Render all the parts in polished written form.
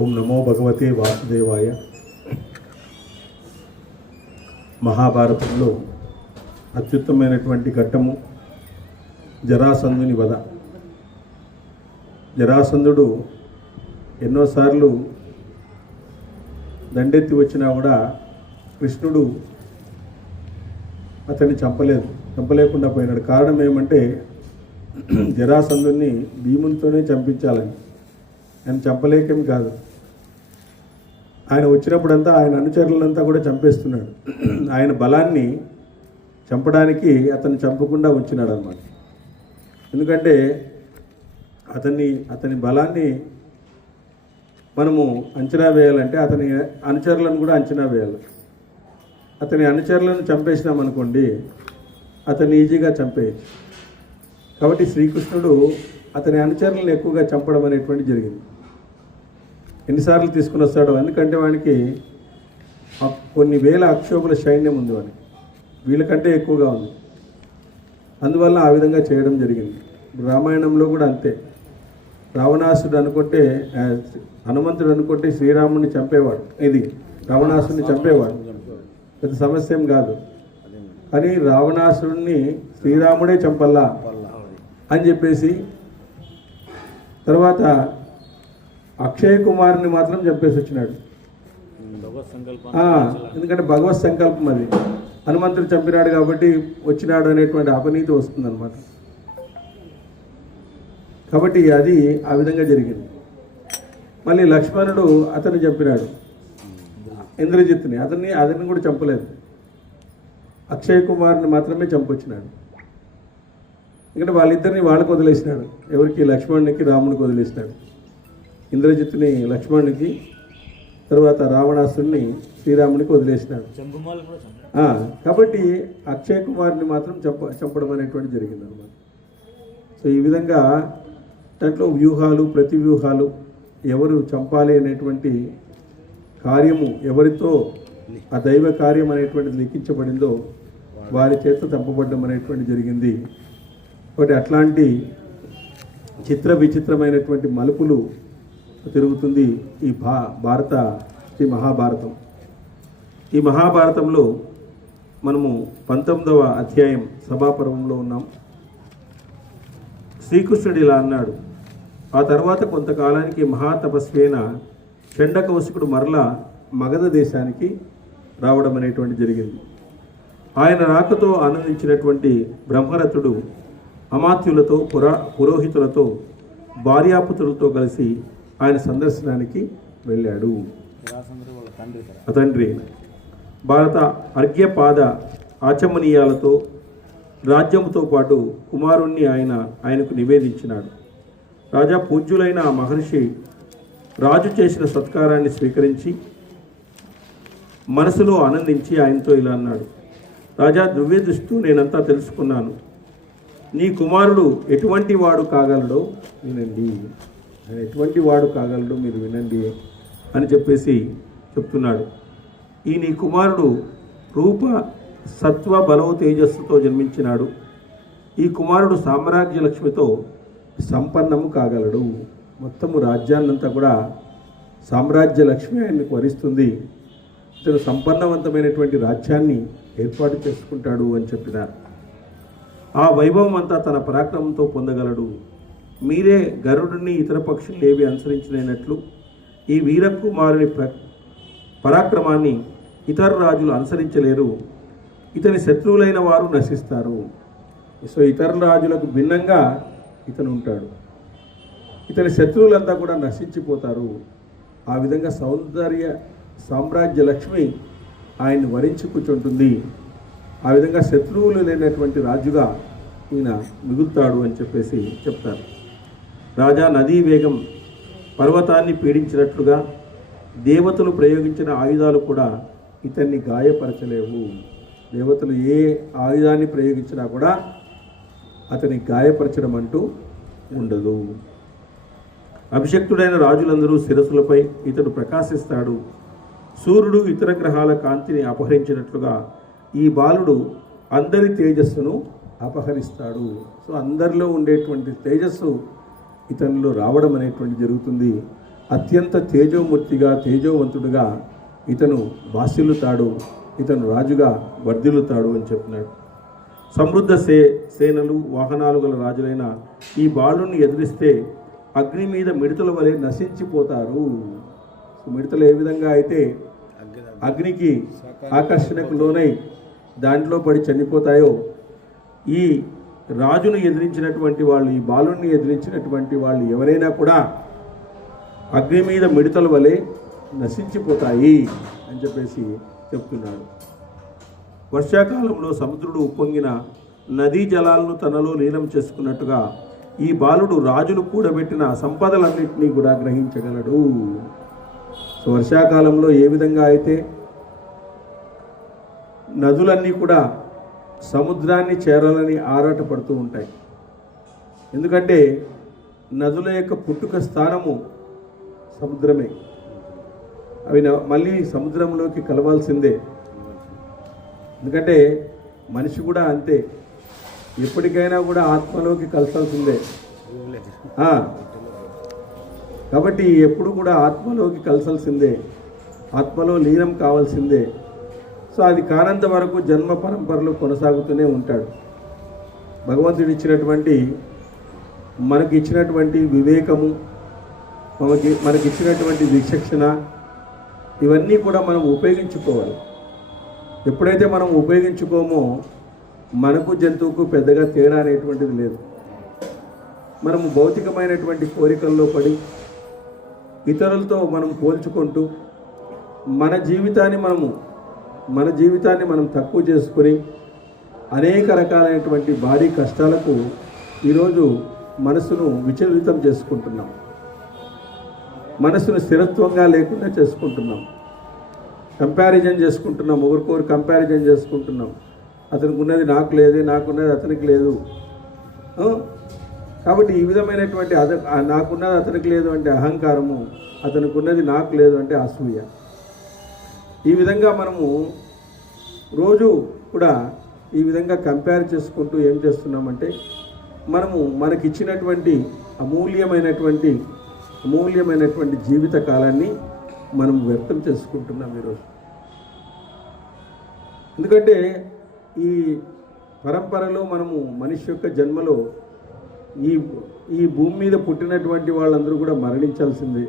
ఓం నమో భగవతే వాసుదేవాయ. మహాభారతంలో అత్యుత్తమైనటువంటి ఘట్టము జరాసంధుని వధ. జరాసంధుడు ఎన్నోసార్లు దండెత్తి వచ్చినా కూడా కృష్ణుడు అతన్ని చంపలేకుండా పోయినాడు. కారణం ఏమంటే జరాసంధుని భీమునితోనే చంపించాలని. ఆయన చంపలేకేం కాదు, ఆయన వచ్చినప్పుడంతా ఆయన అనుచరులంతా కూడా చంపేస్తున్నాడు. ఆయన బలాన్ని చంపడానికి అతన్ని చంపకుండా ఉంచినాడు అన్నమాట. ఎందుకంటే అతని బలాన్ని మనము అంచనా వేయాలంటే అతని అనుచరులను కూడా అంచనా వేయాలి. అతని అనుచరులను చంపేసినామనుకోండి, అతన్ని ఈజీగా చంపేయచ్చు. కాబట్టి శ్రీకృష్ణుడు అతని అనుచరులను ఎక్కువగా చంపడం అనేటువంటి జరిగింది. ఎన్నిసార్లు తీసుకుని వస్తాడో, ఎందుకంటే వానికి కొన్ని వేల అక్షోభుల సైన్యం ఉంది, వానికి వీళ్ళకంటే ఎక్కువగా ఉంది. అందువల్ల ఆ విధంగా చేయడం జరిగింది. రామాయణంలో కూడా అంతే. రావణాసుడు అనుకుంటే, హనుమంతుడు అనుకుంటే శ్రీరాముడిని చంపేవాడు, ఇది రావణాసుడిని చంపేవాడు, పెద్ద సమస్య ఏం కాదు. కానీ రావణాసుడిని శ్రీరాముడే చంపల్లా అని చెప్పేసి తర్వాత అక్షయ్ కుమార్ని మాత్రం చంపేసి వచ్చినాడు. ఎందుకంటే భగవత్ సంకల్పం అది. హనుమంతుడు చంపినాడు కాబట్టి వచ్చినాడు అనేటువంటి అపనీతి వస్తుందన్నమాట. కాబట్టి అది ఆ విధంగా జరిగింది. మళ్ళీ లక్ష్మణుడు అతన్ని చంపినాడు, ఇంద్రజిత్తుని. అతన్ని కూడా చంపలేదు, అక్షయ్ కుమార్ని మాత్రమే చంపొచ్చినాడు. ఎందుకంటే వాళ్ళిద్దరిని వాళ్ళకు వదిలేసినాడు. ఎవరికి? లక్ష్మణునికి, రామునికి వదిలేసినాడు. ఇంద్రజిత్తుని లక్ష్మణునికి, తర్వాత రావణాసుడిని శ్రీరామునికి వదిలేసినాడు. కాబట్టి అక్షయ్ కుమార్ని మాత్రం చంపడం అనేటువంటి జరిగింది అన్నమాట. సో ఈ విధంగా దాంట్లో వ్యూహాలు, ప్రతి వ్యూహాలు, ఎవరు చంపాలి అనేటువంటి కార్యము ఎవరితో ఆ దైవ కార్యం అనేటువంటిది లిఖించబడిందో వారి చేత చంపబడ్డం అనేటువంటి జరిగింది. కాబట్టి అట్లాంటి విచిత్రమైనటువంటి మలుపులు తిరుగుతుంది ఈ శ్రీ మహాభారతం. ఈ మహాభారతంలో మనము 19వ అధ్యాయం సభాపర్వంలో ఉన్నాం. శ్రీకృష్ణుడు ఇలా అన్నాడు: ఆ తర్వాత కొంతకాలానికి మహాతపస్వి అయిన చండకౌశికుడు మరలా మగధ దేశానికి రావడం అనేటువంటి జరిగింది. ఆయన రాకతో ఆనందించినటువంటి బ్రహ్మరథుడు అమాత్యులతో, పురోహితులతో, భార్యాపుత్రులతో కలిసి ఆయన సందర్శనానికి వెళ్ళాడు. తండ్రి భారత అర్ఘ్యపాద ఆచమనీయాలతో రాజ్యముతో పాటు కుమారుణ్ణి ఆయనకు నివేదించినాడు. రాజా పూజ్యులైన ఆ మహర్షి రాజు చేసిన సత్కారాన్ని స్వీకరించి మనసులో ఆనందించి ఆయనతో ఇలా అన్నాడు: రాజా, దివ్య దృష్టితో నేనంతా తెలుసుకున్నాను. నీ కుమారుడు ఎటువంటి వాడు కాగలడో వినండి. ఆయన ఎటువంటి వాడు కాగలడో మీరు వినండి అని చెప్పేసి చెప్తున్నాడు. ఈ నీ కుమారుడు రూప, సత్వ, బలవ, తేజస్సుతో జన్మించినాడు. ఈ కుమారుడు సామ్రాజ్య లక్ష్మితో సంపన్నము కాగలడు. మొత్తము రాజ్యాన్నంతా కూడా సామ్రాజ్య లక్ష్మి ఆయనకు వరిస్తుంది. ఇతను సంపన్నవంతమైనటువంటి రాజ్యాన్ని ఏర్పాటు చేసుకుంటాడు అని చెప్పినారు. ఆ వైభవం అంతా తన పరాక్రమంతో పొందగలడు. మీరే గరుడుని ఇతర పక్షులు ఏవి అనుసరించినట్లు ఈ వీరకుమారుని పరాక్రమాన్ని ఇతర రాజులు అనుసరించలేరు. ఇతని శత్రువులైన వారు నశిస్తారు. సో ఇతర రాజులకు భిన్నంగా ఇతను ఉంటాడు. ఇతని శత్రువులంతా కూడా నశించిపోతారు. ఆ విధంగా సామ్రాజ్య లక్ష్మి ఆయన్ని వరించి కూర్చుంటుంది. ఆ విధంగా శత్రువులు లేనటువంటి రాజుగా ఈయన మిగులుతాడు అని చెప్పేసి చెప్తారు. రాజా, నదీ వేగం పర్వతాన్ని పీడించినట్లుగా దేవతలు ప్రయోగించిన ఆయుధాలు కూడా ఇతన్ని గాయపరచలేవు. దేవతలు ఏ ఆయుధాన్ని ప్రయోగించినా కూడా అతని గాయపరచడం అంటూ ఉండదు. అభిషక్తుడైన రాజులందరూ శిరస్సులపై ఇతడు ప్రకాశిస్తాడు. సూర్యుడు ఇతర గ్రహాల కాంతిని అపహరించినట్లుగా ఈ బాలుడు అందరి తేజస్సును అపహరిస్తాడు. సో అందరిలో ఉండేటువంటి తేజస్సు ఇతనిలో రావడం అనేటువంటి జరుగుతుంది. అత్యంత తేజోమూర్తిగా తేజోవంతుడుగా ఇతను బాసిల్లుతాడు, ఇతను రాజుగా వర్ధిల్లుతాడు అని చెప్తున్నాడు. సమృద్ధ సేనలు వాహనాలు గల రాజులైన ఈ బాలుని ఎదిరిస్తే అగ్ని మీద మిడతల వలె నశించిపోతారు. మిడతలు ఏ విధంగా అయితే అగ్నికి ఆకర్షణకు లోనై దాంట్లో పడి చనిపోతాయో, ఈ రాజును ఎదిరించినటువంటి వాళ్ళు, ఈ బాలుని ఎదిరించినటువంటి వాళ్ళు ఎవరైనా కూడా అగ్ని మీద మిడతల వలె నశించిపోతాయి అని చెప్పేసి చెప్తున్నాడు. వర్షాకాలంలో సముద్రుడు ఉప్పొంగిన నదీ జలాలను తనలో లీనం చేసుకున్నట్టుగా ఈ బాలుడు రాజులు కూడబెట్టిన సంపదలన్నింటినీ కూడా గ్రహించగలడు. సో వర్షాకాలంలో ఏ విధంగా అయితే నదులన్నీ కూడా సముద్రాన్ని చేరాలని ఆరాటపడుతూ ఉంటాయి. ఎందుకంటే నదుల యొక్క పుట్టుక స్థానము సముద్రమే. అవి మళ్ళీ సముద్రంలోకి కలవాల్సిందే. ఎందుకంటే మనిషి కూడా అంతే, ఎప్పటికైనా కూడా ఆత్మలోకి కలసాల్సిందే. కాబట్టి ఎప్పుడు కూడా ఆత్మలోకి కలసాల్సిందే, ఆత్మలో లీనం కావాల్సిందే. సో అది కానంత వరకు జన్మ పరంపరలు కొనసాగుతూనే ఉంటాడు. భగవంతుడు ఇచ్చినటువంటి మనకిచ్చినటువంటి వివేకము, మనకిచ్చినటువంటి విచక్షణ, ఇవన్నీ కూడా మనం ఉపయోగించుకోవాలి. ఎప్పుడైతే మనం ఉపయోగించుకోమో మనకు జంతువుకు పెద్దగా తేడా అనేటువంటిది లేదు. మనము భౌతికమైనటువంటి కోరికల్లో పడి ఇతరులతో మనం పోల్చుకుంటూ మన జీవితాన్ని మనం తక్కువ చేసుకొని అనేక రకాలైనటువంటి భారీ కష్టాలకు ఈరోజు మనసును విచలితం చేసుకుంటున్నాం, మనసును స్థిరత్వంగా లేకుండా చేసుకుంటున్నాం, కంపారిజన్ చేసుకుంటున్నాం, ఒకరికొకరు కంపారిజన్ చేసుకుంటున్నాం. అతనికి ఉన్నది నాకు లేదే, నాకున్నది అతనికి లేదు. కాబట్టి ఈ విధమైనటువంటి నాకున్నది అతనికి లేదు అంటే అహంకారము, అతనికి ఉన్నది నాకు లేదు అంటే అసూయ. ఈ విధంగా మనము రోజు కూడా ఈ విధంగా కంపేర్ చేసుకుంటూ ఏం చేస్తున్నామంటే మనకిచ్చినటువంటి అమూల్యమైనటువంటి జీవిత కాలాన్ని మనం వ్యర్థం చేసుకుంటున్నాం ఈరోజు. ఎందుకంటే ఈ పరంపరలో మనిషి యొక్క జన్మలో ఈ భూమి మీద పుట్టినటువంటి వాళ్ళందరూ కూడా మరణించాల్సిందే.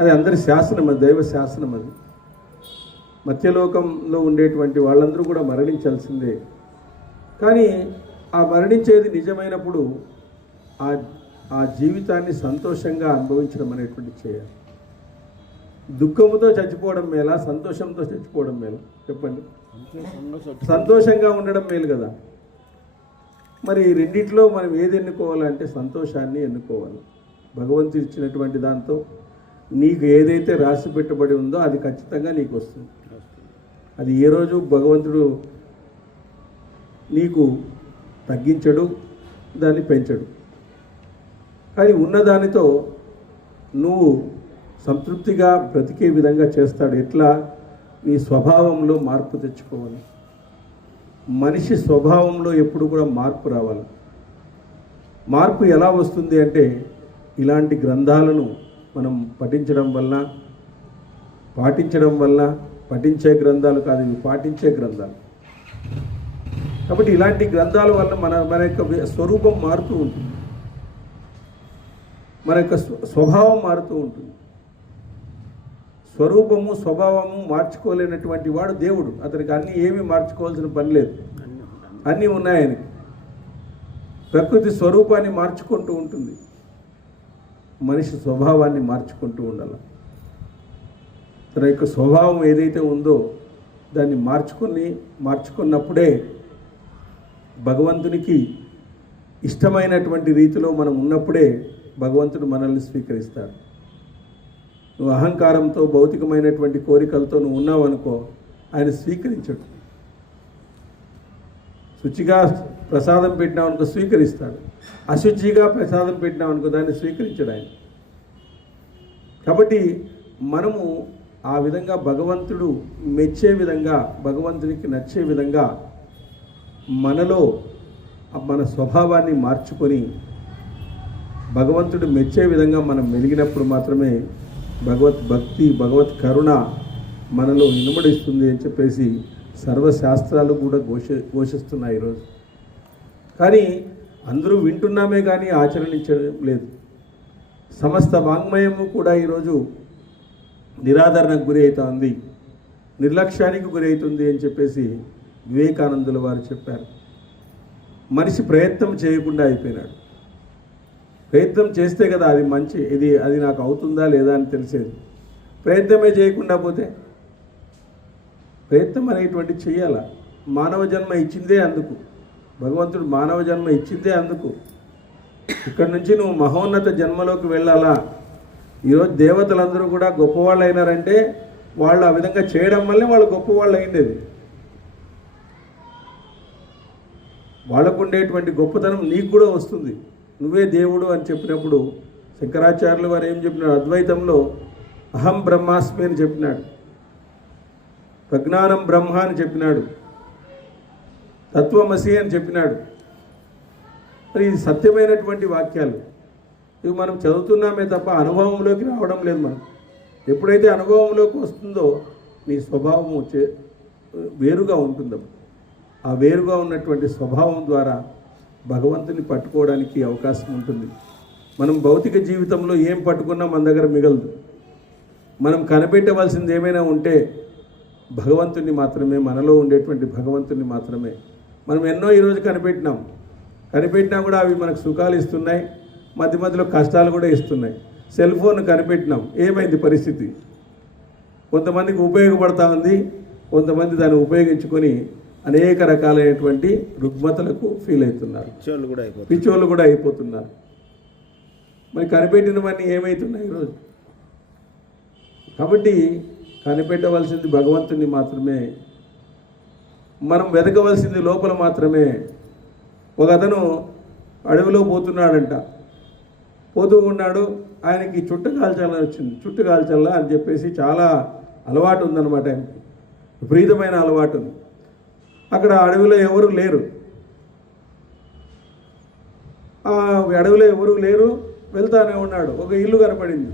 అది అందరి శాసనం, అది దైవ శాసనం. అది మధ్యలోకంలో ఉండేటువంటి వాళ్ళందరూ కూడా మరణించాల్సిందే. కానీ ఆ మరణించేది నిజమైనప్పుడు ఆ జీవితాన్ని సంతోషంగా అనుభవించడం అనేటువంటి చేయాలి. దుఃఖముతో చచ్చిపోవడం మేలా, సంతోషంతో చచ్చిపోవడం మేలా? చెప్పండి. సంతోషంగా ఉండడం మేలు కదా. మరి రెండిట్లో మనం ఏది ఎన్నుకోవాలంటే సంతోషాన్ని ఎన్నుకోవాలి. భగవంతుడు ఇచ్చినటువంటి దాంతో నీకు ఏదైతే రాసి పెట్టబడి ఉందో అది ఖచ్చితంగా నీకు వస్తుంది. అది ఏ రోజు భగవంతుడు నీకు తగ్గించడు, దాన్ని పెంచడు. కానీ ఉన్నదానితో నువ్వు సంతృప్తిగా బ్రతికే విధంగా చేస్తాడు. ఎట్లా? నీ స్వభావంలో మార్పు తెచ్చుకోవాలి. మనిషి స్వభావంలో ఎప్పుడు కూడా మార్పు రావాలి. మార్పు ఎలా వస్తుంది అంటే ఇలాంటి గ్రంథాలను మనం పఠించడం వల్ల, పఠించే గ్రంథాలు కాదు, ఇవి పాటించే గ్రంథాలు. కాబట్టి ఇలాంటి గ్రంథాల వల్ల మన యొక్క స్వరూపం మారుతూ ఉంటుంది, మన యొక్క స్వభావం మారుతూ ఉంటుంది. స్వభావము మార్చుకోలేనటువంటి వాడు దేవుడు. అతనికి అన్నీ ఏమీ మార్చుకోవాల్సిన పని లేదు, అన్నీ ఉన్నాయని. ప్రకృతి స్వరూపాన్ని మార్చుకుంటూ ఉంటుంది, మనిషి స్వభావాన్ని మార్చుకుంటూ ఉండాలి. తన యొక్క స్వభావం ఏదైతే ఉందో దాన్ని మార్చుకున్నప్పుడే భగవంతునికి ఇష్టమైనటువంటి రీతిలో మనం ఉన్నప్పుడే భగవంతుడు మనల్ని స్వీకరిస్తాడు. నువ్వు అహంకారంతో, భౌతికమైనటువంటి కోరికలతో నువ్వు ఉన్నావనుకో, ఆయన స్వీకరించడు. శుచిగా ప్రసాదం పెట్టినావనుకో స్వీకరిస్తాడు, అశుచిగా ప్రసాదం పెట్టినావనుకో దాన్ని స్వీకరించడు ఆయన. కాబట్టి మనము ఆ విధంగా భగవంతుడు మెచ్చే విధంగా, భగవంతునికి నచ్చే విధంగా మనలో మన స్వభావాన్ని మార్చుకొని భగవంతుడు మెచ్చే విధంగా మనం మెలిగినప్పుడు మాత్రమే భగవత్ భక్తి, భగవత్ కరుణ మనలో ఇనుమడిస్తుంది అని చెప్పేసి సర్వశాస్త్రాలు కూడా ఘోషిస్తున్నాయి ఈరోజు. కానీ అందరూ వింటున్నామే కానీ ఆచరించడం లేదు. సమస్త వాంగ్మయము కూడా ఈరోజు నిరాదరణకు గురి అవుతుంది, నిర్లక్ష్యానికి గురి అవుతుంది అని చెప్పేసి వివేకానందుల వారు చెప్పారు. మనిషి ప్రయత్నం చేయకుండా అయిపోయినాడు. ప్రయత్నం చేస్తే కదా అది మంచి, అది నాకు అవుతుందా లేదా అని తెలిసేది. ప్రయత్నమే చేయకుండా పోతే, ప్రయత్నం అనేటువంటి చెయ్యాల. మానవ జన్మ ఇచ్చిందే అందుకు, భగవంతుడు మానవ జన్మ ఇచ్చిందే అందుకు. ఇక్కడ నుంచి నువ్వు మహోన్నత జన్మలోకి వెళ్ళాలా. ఈరోజు దేవతలందరూ కూడా గొప్పవాళ్ళు అయినారంటే వాళ్ళు ఆ విధంగా చేయడం వల్లే వాళ్ళు గొప్పవాళ్ళు అయిండేది. వాళ్ళకు ఉండేటువంటి గొప్పతనం నీకు కూడా వస్తుంది. నువ్వే దేవుడు అని చెప్పినప్పుడు శంకరాచార్యులు వారు ఏం చెప్పినాడు? అద్వైతంలో అహం బ్రహ్మాస్మి అని చెప్పినాడు, ప్రజ్ఞానం బ్రహ్మ అని చెప్పినాడు, తత్వమసి అని చెప్పినాడు. మరి ఇది సత్యమైనటువంటి వాక్యాలు. ఇవి మనం చదువుతున్నామే తప్ప అనుభవంలోకి రావడం లేదు. మనం ఎప్పుడైతే అనుభవంలోకి వస్తుందో నీ స్వభావము వేరుగా ఉంటుందో, ఆ వేరుగా ఉన్నటువంటి స్వభావం ద్వారా భగవంతుని పట్టుకోవడానికి అవకాశం ఉంటుంది. మనం భౌతిక జీవితంలో ఏం పట్టుకున్నా మన దగ్గర మిగలదు. మనం కనిపెట్టవలసింది ఏమైనా ఉంటే భగవంతుని మాత్రమే, మనలో ఉండేటువంటి భగవంతుని మాత్రమే. మనం ఎన్నో ఈరోజు కనిపెట్టినా కూడా అవి మనకు సుఖాలు ఇస్తున్నాయి, మధ్య మధ్యలో కష్టాలు కూడా ఇస్తున్నాయి. సెల్ ఫోన్ కనిపెట్టినాం, ఏమైంది పరిస్థితి? కొంతమందికి ఉపయోగపడతా ఉంది, కొంతమంది దాన్ని ఉపయోగించుకొని అనేక రకాలైనటువంటి రుగ్మతలకు ఫీల్ అవుతున్నారు, పిచ్చోళ్ళు కూడా అయిపోతున్నారు. మరి కనిపెట్టినవన్నీ ఏమవుతున్నాయి ఈరోజు? కాబట్టి కనిపెట్టవలసింది భగవంతుని మాత్రమే, మనం వెతకవలసింది లోపల మాత్రమే. ఒక అతను అడవిలో పోతూ ఉన్నాడు. ఆయనకి చుట్టు కాల్చాలని వచ్చింది. చుట్టు కాల్చాలా అని చెప్పేసి చాలా అలవాటు ఉందన్నమాట, ఆయనకి విపరీతమైన అలవాటు ఉంది. అక్కడ అడవిలో ఎవరు లేరు, వెళ్తానే ఉన్నాడు. ఒక ఇల్లు కనపడింది,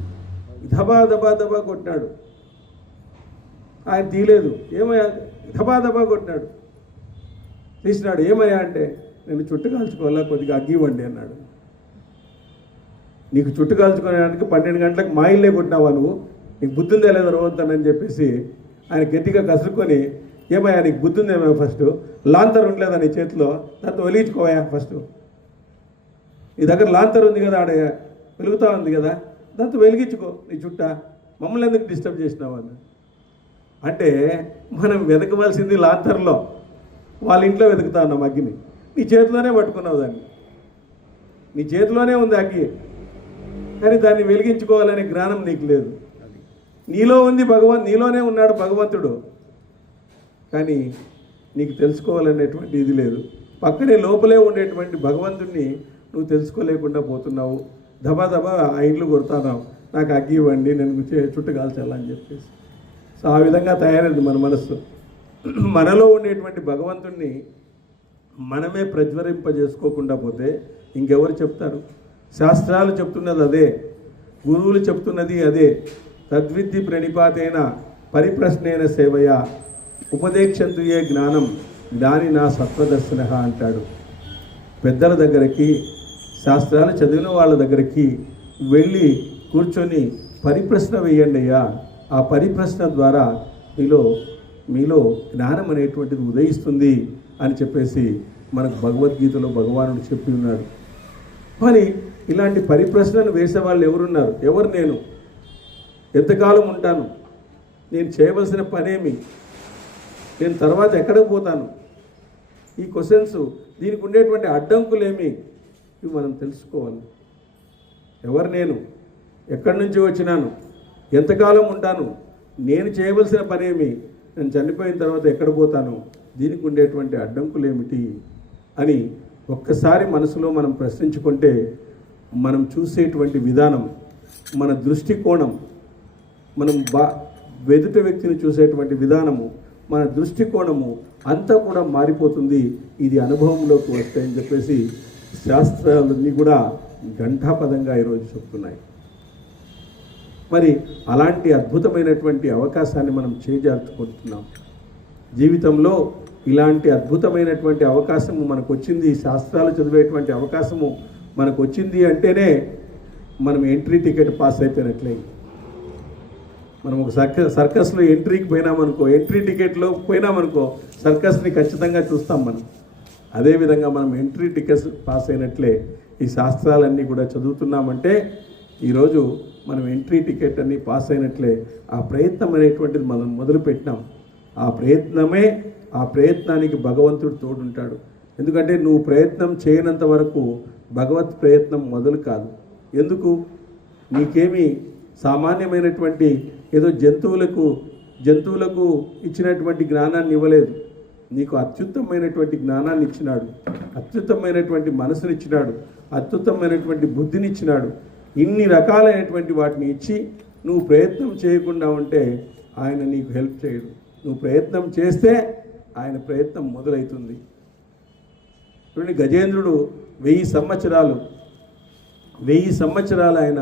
దబా దబా దబా కొట్టినాడు. ఆయన తీయలేదు. ఏమయ్యా? దబా దబా కొట్టినాడు. తీసినాడు. ఏమయ్యా అంటే, నేను చుట్టు కాల్చుకోవాలా, కొద్దిగా అగ్గి ఇవ్వండి అన్నాడు. నీకు చుట్టు కాల్చుకోవడానికి 12 గంటలకు మా ఇల్లే కొట్టినావా నువ్వు? నీకు బుద్ధి ఉందా లేదా రోవద్దానని చెప్పేసి ఆయన గట్టిగా కసురుకొని, ఏమయ్యా నీకు బుద్ధి ఉందేమో, ఫస్ట్ లాంతర్ ఉండలేదా నీ చేతిలో, దాంతో వెలిగించుకోవా ఫస్ట్. నీ దగ్గర లాంతర్ ఉంది కదా, ఆడ వెలుగుతూ ఉంది కదా, దాంతో వెలిగించుకో నీ చుట్ట, మమ్మల్ని ఎందుకు డిస్టర్బ్ చేసినావు అని. అంటే మనం వెతకవలసింది లాంతర్లో, వాళ్ళ ఇంట్లో వెతుకుతా ఉన్నాం అగ్గిని. నీ చేతిలోనే పట్టుకున్నావు దాన్ని, నీ చేతిలోనే ఉంది అగ్గి, కానీ దాన్ని వెలిగించుకోవాలనే జ్ఞానం నీకు లేదు. నీలో ఉంది నీలోనే ఉన్నాడు భగవంతుడు, కానీ నీకు తెలుసుకోవాలనేటువంటి ఇది లేదు. పక్కనే లోపలే ఉండేటువంటి భగవంతుడిని నువ్వు తెలుసుకోలేకుండా పోతున్నావు. దబా దబా ఆ ఇండ్లు కొడుతున్నావు, నాకు అగ్గి ఇవ్వండి, నేను చుట్టు కాల్చాలని చెప్పేసి. సో ఆ విధంగా తయారైంది మన మనస్సు. మనలో ఉండేటువంటి భగవంతుడిని మనమే ప్రజ్వరింపజేసుకోకుండా పోతే ఇంకెవరు చెప్తారు? శాస్త్రాలు చెప్తున్నది అదే, గురువులు చెప్తున్నది అదే. తద్విద్ధి ప్రణిపాతేన పరిప్రశ్నేన సేవయ ఉపదేక్షంతు ఏ జ్ఞానం జ్ఞాని నా సత్వదర్శన అంటాడు. పెద్దల దగ్గరికి, శాస్త్రాలు చదివిన వాళ్ళ దగ్గరికి వెళ్ళి కూర్చొని పరిప్రశ్న వేయండి అయ్యా. ఆ పరిప్రశ్న ద్వారా మీలో జ్ఞానం అనేటువంటిది ఉదయిస్తుంది అని చెప్పేసి మనకు భగవద్గీతలో భగవానుడు చెప్పి ఉన్నాడు. మరి ఇలాంటి పరిప్రశ్నలు వేసేవాళ్ళు ఎవరున్నారు? ఎవరు? ఎంతకాలం ఉంటాను? నేను చేయవలసిన పనేమి? నేను తర్వాత ఎక్కడికి పోతాను? ఈ క్వశ్చన్స్, దీనికి ఉండేటువంటి అడ్డంకులేమి, ఇవి మనం తెలుసుకోవాలి. ఎవరు? ఎక్కడి నుంచి వచ్చినాను? ఎంతకాలం ఉంటాను? నేను చేయవలసిన పనేమి? నేను చనిపోయిన తర్వాత ఎక్కడ పోతాను? దీనికి ఉండేటువంటి అడ్డంకులు ఏమిటి అని ఒక్కసారి మనసులో మనం ప్రశ్నించుకుంటే, మనం చూసేటువంటి విధానం, మన దృష్టికోణం, మనం ఎదుటి వ్యక్తిని చూసేటువంటి విధానము, మన దృష్టికోణము అంతా కూడా మారిపోతుంది. ఇది అనుభవంలోకి వస్తాయని చెప్పేసి శాస్త్రాలన్నీ కూడా ఘంటాపదంగా ఈరోజు చెప్తున్నాయి. మరి అలాంటి అద్భుతమైనటువంటి అవకాశాన్ని మనం చేజార్చుకుంటున్నాం. జీవితంలో ఇలాంటి అద్భుతమైనటువంటి అవకాశము మనకు వచ్చింది, శాస్త్రాలు చదివేటువంటి అవకాశము మనకు వచ్చింది అంటేనే మనం ఎంట్రీ టికెట్ పాస్ అయిపోయినట్లే. మనం ఒక సర్కస్లో ఎంట్రీకి పోయినామనుకో, ఎంట్రీ టికెట్లో పోయినామనుకో సర్కస్ని ఖచ్చితంగా చూస్తాం మనం. అదేవిధంగా మనం ఎంట్రీ టికెట్స్ పాస్ అయినట్లే ఈ శాస్త్రాలన్నీ కూడా చదువుతున్నామంటే ఈరోజు మనం ఎంట్రీ టికెట్ అన్నీ పాస్ అయినట్లే. ఆ ప్రయత్నం అనేటువంటిది మనం మొదలుపెట్టినాం. ఆ ప్రయత్నానికి భగవంతుడు తోడుంటాడు. ఎందుకంటే నువ్వు ప్రయత్నం చేయనంత వరకు భగవత్ ప్రయత్నం మొదలు కాదు. ఎందుకు? నీకేమీ సామాన్యమైనటువంటి ఏదో జంతువులకు ఇచ్చినటువంటి జ్ఞానాన్ని ఇవ్వలేదు. నీకు అత్యుత్తమైనటువంటి జ్ఞానాన్ని ఇచ్చినాడు, అత్యుత్తమైనటువంటి మనసునిచ్చినాడు, అత్యుత్తమైనటువంటి బుద్ధినిచ్చినాడు. ఇన్ని రకాలైనటువంటి వాటిని ఇచ్చి నువ్వు ప్రయత్నం చేయకుండా ఉంటే ఆయన నీకు హెల్ప్ చేయడు. నువ్వు ప్రయత్నం చేస్తే ఆయన ప్రయత్నం మొదలవుతుంది. చూడండి, గజేంద్రుడు 1000 సంవత్సరాలు ఆయన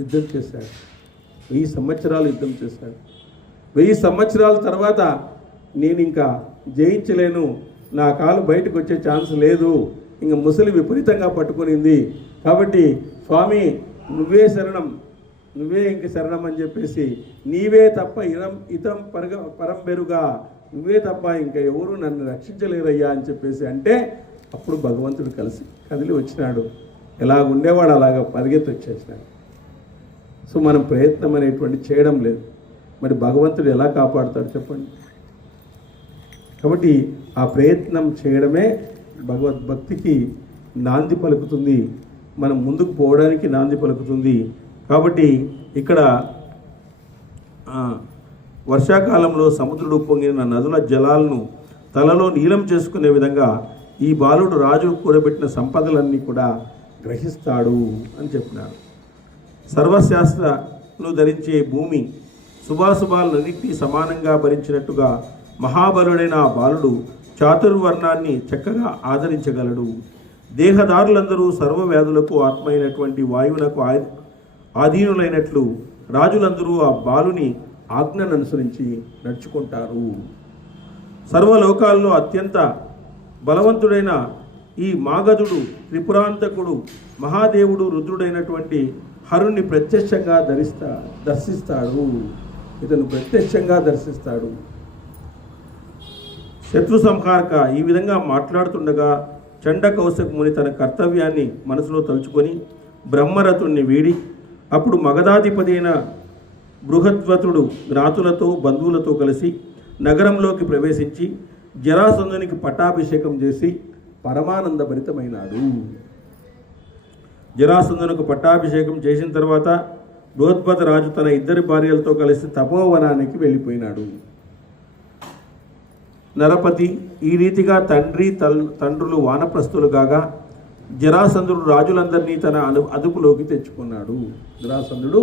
యుద్ధం చేశాడు. 1000 సంవత్సరాలు యుద్ధం చేశాడు. 1000 సంవత్సరాల తర్వాత నేను ఇంకా జయించలేను, నా కాలు బయటకు వచ్చే ఛాన్స్ లేదు, ఇంకా ముసలి విపరీతంగా పట్టుకునింది, కాబట్టి స్వామి నువ్వే శరణం, నువ్వే ఇంక శరణం అని చెప్పేసి, నీవే తప్ప ఇతం పరంబెరుగా, నువ్వే తప్ప ఇంకా ఎవరు నన్ను రక్షించలేరయ్యా అని చెప్పేసి అంటే అప్పుడు భగవంతుడు కదిలి వచ్చినాడు. ఎలా ఉండేవాడు అలాగా పరిగెత్తి వచ్చేసినాడు. సో మనం ప్రయత్నం అనేటువంటి చేయడం లేదు. మరి భగవంతుడు ఎలా కాపాడుతాడు చెప్పండి? కాబట్టి ఆ ప్రయత్నం చేయడమే భగవద్భక్తికి నాంది పలుకుతుంది, మనం ముందుకు పోవడానికి నాంది పలుకుతుంది. కాబట్టి ఇక్కడ వర్షాకాలంలో సముద్రుడు పొంగిన నదుల జలాలను తలలో నీలం చేసుకునే విధంగా ఈ బాలుడు రాజు కూడబెట్టిన సంపదలన్నీ కూడా గ్రహిస్తాడు అని చెప్పినాడు. సర్వశాస్త్రాలు ధరించే భూమి శుభాశుభాలన్నింటినీ సమానంగా భరించినట్టుగా మహాబలుడైన ఆ బాలుడు చాతుర్వర్ణాన్ని చక్కగా ఆదరించగలడు. దేహదారులందరూ సర్వవ్యాధులకు ఆత్మైనటువంటి వాయువునకు ఆధీనులైనట్లు రాజులందరూ ఆ బాలుని ఆజ్ఞను అనుసరించి నడుచుకుంటారు. సర్వలోకాల్లో అత్యంత బలవంతుడైన ఈ మాగధుడు త్రిపురాంతకుడు మహాదేవుడు రుద్రుడైనటువంటి హరుణ్ణి ప్రత్యక్షంగా దర్శిస్తాడు. ఇతను ప్రత్యక్షంగా దర్శిస్తాడు. శత్రు సంహారక ఈ విధంగా మాట్లాడుతుండగా చండకౌశిక ముని తన కర్తవ్యాన్ని మనసులో తలుచుకొని బ్రహ్మరథుణ్ణి వీడి అప్పుడు మగధాధిపతి అయిన బృహద్వతుడు జ్ఞాతులతో బంధువులతో కలిసి నగరంలోకి ప్రవేశించి జరాసంధునికి పట్టాభిషేకం చేసి పరమానందభరితమైనాడు. జరాసంధునికి పట్టాభిషేకం చేసిన తర్వాత బృహద్వత రాజు తన 2 భార్యలతో కలిసి తపోవనానికి వెళ్ళిపోయినాడు. నరపతి ఈ రీతిగా తండ్రులు వానప్రస్థులు కాగా జరాసంధుడు రాజులందరినీ తన అదుపులోకి తెచ్చుకున్నాడు. జరాసంధుడు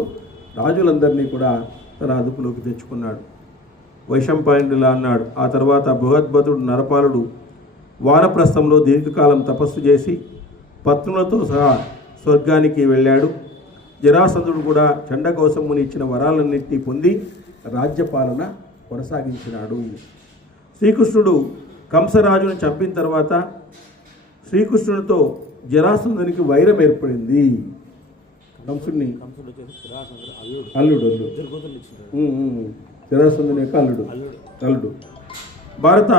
రాజులందరినీ కూడా తన అదుపులోకి తెచ్చుకున్నాడు. వైశంపాయనుడిలా అన్నాడు. ఆ తర్వాత బృహద్వతుడు నరపాలుడు వానప్రస్థంలో దీర్ఘకాలం తపస్సు చేసి పత్నులతో సహా స్వర్గానికి వెళ్ళాడు. జరాసంధుడు కూడా చండకౌశముని ఇచ్చిన వరాలన్నింటినీ పొంది రాజ్యపాలన కొనసాగించినాడు. శ్రీకృష్ణుడు కంసరాజును చంపిన తర్వాత శ్రీకృష్ణునితో జరాసంధునికి వైరం ఏర్పడింది. కంసుడిని అల్లుడు జరాసంధుని యొక్క అల్లుడు. భారత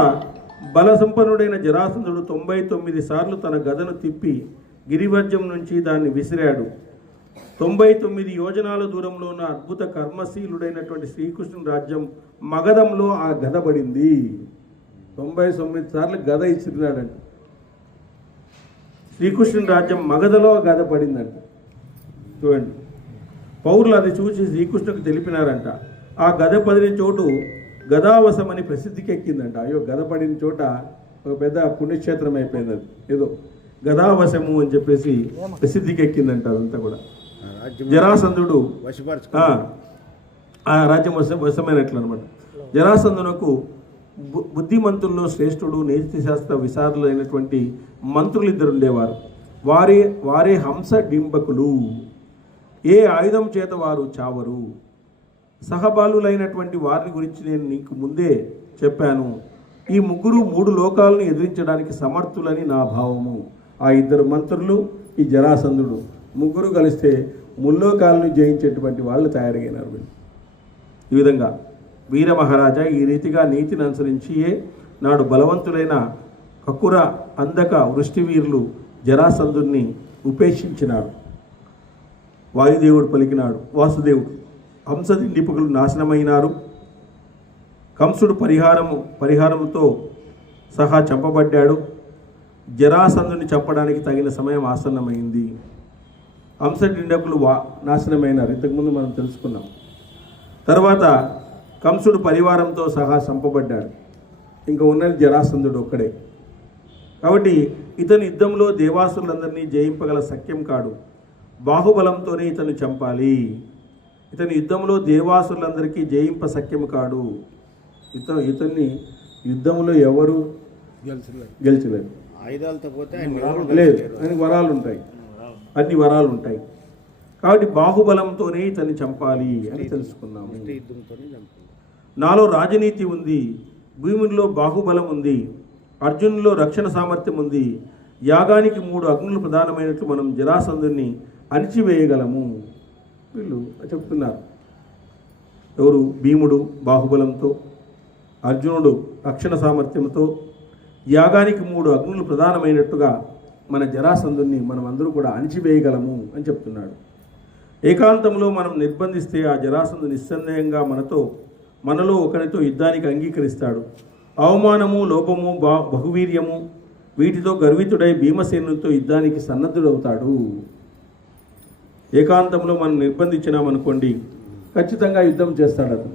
బలసంపన్నుడైన జరాసంధుడు 99 సార్లు తన గదను తిప్పి గిరివర్జం నుంచి దాన్ని విసిరాడు. 99 యోజనాల దూరంలో ఉన్న అద్భుత కర్మశీలుడైనటువంటి శ్రీకృష్ణుని రాజ్యం మగధంలో ఆ గద పడింది. 99 సార్లు గద ఇచ్చినాడంట. శ్రీకృష్ణుని రాజ్యం మగధలో గద పడిందంట. చూడండి, పౌరులు అది చూసి శ్రీకృష్ణుకు తెలిపినారంట. ఆ గద పడిన చోటు గదావసం అని ప్రసిద్ధికి ఎక్కిందంట. అయ్యో, గద పడిన చోట ఒక పెద్ద పుణ్యక్షేత్రం అయిపోయింది. అది ఏదో గదావశము అని చెప్పేసి ప్రసిద్ధికి ఎక్కిందంట. అదంతా కూడా జరాసంధుడు ఆ రాజ్యం వశమైనట్లు అనమాట. జరాసంధునకు బుద్ధిమంతుల్లో శ్రేష్ఠుడు, నీతిశాస్త్ర విశారులు అయినటువంటి మంత్రులు 2 ఉండేవారు. వారే హంస డింబకులు, ఏ ఆయుధం చేత వారు చావరు. సహబాలులైనటువంటి వారిని గురించి నేను నీకు ముందే చెప్పాను. ఈ ముగ్గురు 3 లోకాలను ఎదిరించడానికి సమర్థులని నా భావము. ఆ 2 మంత్రులు, ఈ జరాసంధుడు, ముగ్గురు కలిస్తే ముల్లోకాలను జయించేటువంటి వాళ్ళు తయారయ్యారు వీళ్ళు. ఈ విధంగా వీర మహారాజా ఈ రీతిగా నీతిని అనుసరించియే నాడు బలవంతులైన కకుర అందక వృష్టివీరులు జరాసంధుని ఉపేక్షించినాడు. వాయుదేవుడు పలికినాడు, వాసుదేవుడు హంసదిండిపుకులు నాశనమైనారు. కంసుడు పరిహారముతో సహా చంపబడ్డాడు. జరాసంధుని చంపడానికి తగిన సమయం ఆసన్నమైంది. హంసదిండకులు నాశనమైనారు. ఇంతకుముందు మనం తెలుసుకున్నాం. తర్వాత కంసుడు పరివారంతో సహా చంపబడ్డాడు. ఇంకా ఉన్నది జరాసంధుడు ఒక్కడే. కాబట్టి ఇతని యుద్ధంలో దేవాసులందరినీ జయింపగల సఖ్యం కాడు. బాహుబలంతోనే ఇతను చంపాలి. ఇతని యుద్ధంలో దేవాసులందరికీ జయింప సఖ్యం కాడు. ఇతన్ని యుద్ధంలో ఎవరు గెలిచలేరు. ఆయుధాలతో పోతే లేదు, ఆయనకు వరాలు ఉంటాయి, అన్ని వరాలు ఉంటాయి. కాబట్టి బాహుబలంతోనే ఇతన్ని చంపాలి అని తెలుసుకున్నాము. నాలో రాజనీతి ఉంది, భూమిలో బాహుబలం ఉంది, అర్జునులో రక్షణ సామర్థ్యం ఉంది. యాగానికి 3 అగ్నులు ప్రధానమైనట్లు మనం జరాసంధుని అణిచివేయగలము. వీళ్ళు చెప్తున్నారు. ఎవరు? భీముడు బాహుబలంతో, అర్జునుడు రక్షణ సామర్థ్యంతో, యాగానికి 3 అగ్నులు ప్రధానమైనట్టుగా మన జరాసంధుని మనం అందరూ కూడా అణిచివేయగలము అని చెప్తున్నాడు. ఏకాంతంలో మనం నిర్బంధిస్తే ఆ జరాసంధు నిస్సందేహంగా మనలో ఒకరితో యుద్ధానికి అంగీకరిస్తాడు. అవమానము, లోపము, బహువీర్యము వీటితో గర్వితుడై భీమసేనుతో యుద్ధానికి సన్నద్ధుడవుతాడు. ఏకాంతంలో మనం నిర్బంధించినామనుకోండి, ఖచ్చితంగా యుద్ధం చేస్తాడు. అతను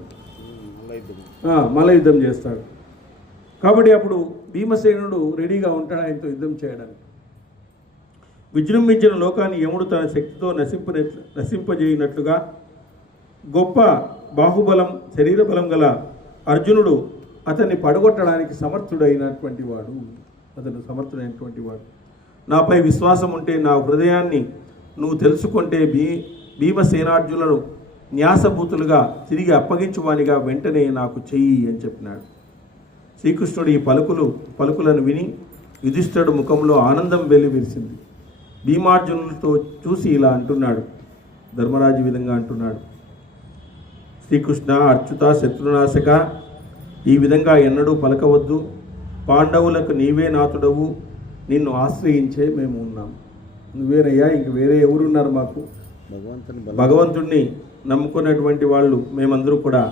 మళ్ళీ యుద్ధం చేస్తాడు. కాబట్టి అప్పుడు భీమసేనుడు రెడీగా ఉంటాడు ఆయనతో యుద్ధం చేయడానికి. విజృంభించిన లోకాన్ని యముడు తన శక్తితో నశింపజేయనట్లుగా గొప్ప బాహుబలం, శరీర బలం గల అర్జునుడు అతన్ని పడగొట్టడానికి సమర్థుడైనటువంటి వాడు. నాపై విశ్వాసం ఉంటే, నా హృదయాన్ని నువ్వు తెలుసుకుంటే భీమసేనార్జునులను న్యాసభూతులుగా తిరిగి అప్పగించువానిగా వెంటనే నాకు చెయ్యి అని చెప్పినాడు. శ్రీకృష్ణుడు ఈ పలుకులను విని యుధిష్ఠిరుడు ముఖంలో ఆనందం వెల్లివిరిసింది. భీమార్జునులతో చూసి ఇలా అంటున్నాడు, ధర్మరాజు విధంగా అంటున్నాడు, శ్రీకృష్ణ, అచ్యుత, శత్రునాశక, ఈ విధంగా ఎన్నడూ పలకవద్దు. పాండవులకు నీవే నాథుడవు, నిన్ను ఆశ్రయించే మేము ఉన్నాం. నువ్వేనయ్యా, ఇంక వేరే ఎవరున్నారు మాకు? భగవంతుణ్ణి నమ్ముకున్నటువంటి వాళ్ళు మేమందరూ కూడా.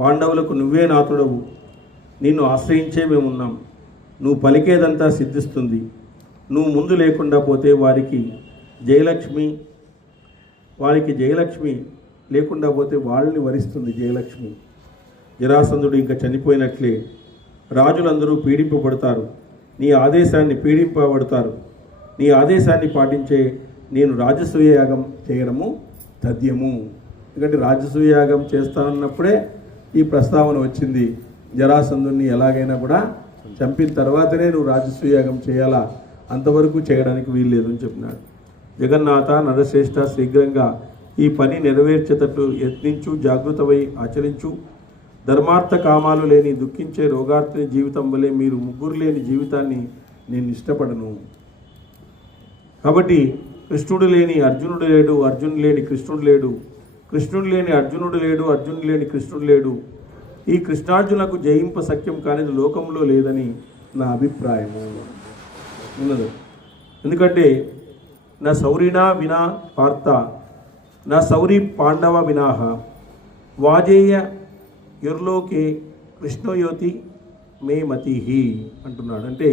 పాండవులకు నువ్వే నాథుడవు, నిన్ను ఆశ్రయించే మేమున్నాం. నువ్వు పలికేదంతా సిద్ధిస్తుంది. నువ్వు ముందు లేకుండా పోతే వారికి జయలక్ష్మి లేకుండా పోతే వాళ్ళని వరిస్తుంది జయలక్ష్మి. జరాసంధుడు ఇంకా చనిపోయినట్లే. రాజులందరూ పీడింపబడతారు, నీ ఆదేశాన్ని పాటించే నేను రాజసూయ యాగం చేయడము తథ్యము. ఎందుకంటే రాజసూయ యాగం చేస్తానన్నప్పుడే ఈ ప్రస్తావన వచ్చింది. జరాసంధుని ఎలాగైనా కూడా చంపిన తర్వాతనే నువ్వు రాజసూయ యాగం చేయాలా, అంతవరకు చేయడానికి వీల్లేదు అని చెప్పినాడు. జగన్నాథ, నరశ్రేష్ఠ, శీఘ్రంగా ఈ పని నెరవేర్చేటట్లు యత్నించు, జాగృతమై ఆచరించు. ధర్మార్థ కామాలు లేని దుఃఖించే రోగార్తిని జీవితం వలె మీరు ముగ్గురు లేని జీవితాన్ని నేను ఇష్టపడను. కాబట్టి కృష్ణుడు లేని అర్జునుడు లేడు, అర్జునుడు లేని కృష్ణుడు లేడు, కృష్ణుడు లేని అర్జునుడు లేడు, అర్జునుడు లేని కృష్ణుడు లేడు. ఈ కృష్ణార్జునులకు జయింప సఖ్యం కానిది లోకంలో లేదని నా అభిప్రాయము ఉన్నది. ఎందుకంటే నా సౌరినా వినా పార్థ, నా సౌరి పాండవ వినాహ వాజేయ యుర్లోకే కృష్ణయోతి మే మతిహి అంటున్నాడు. అంటే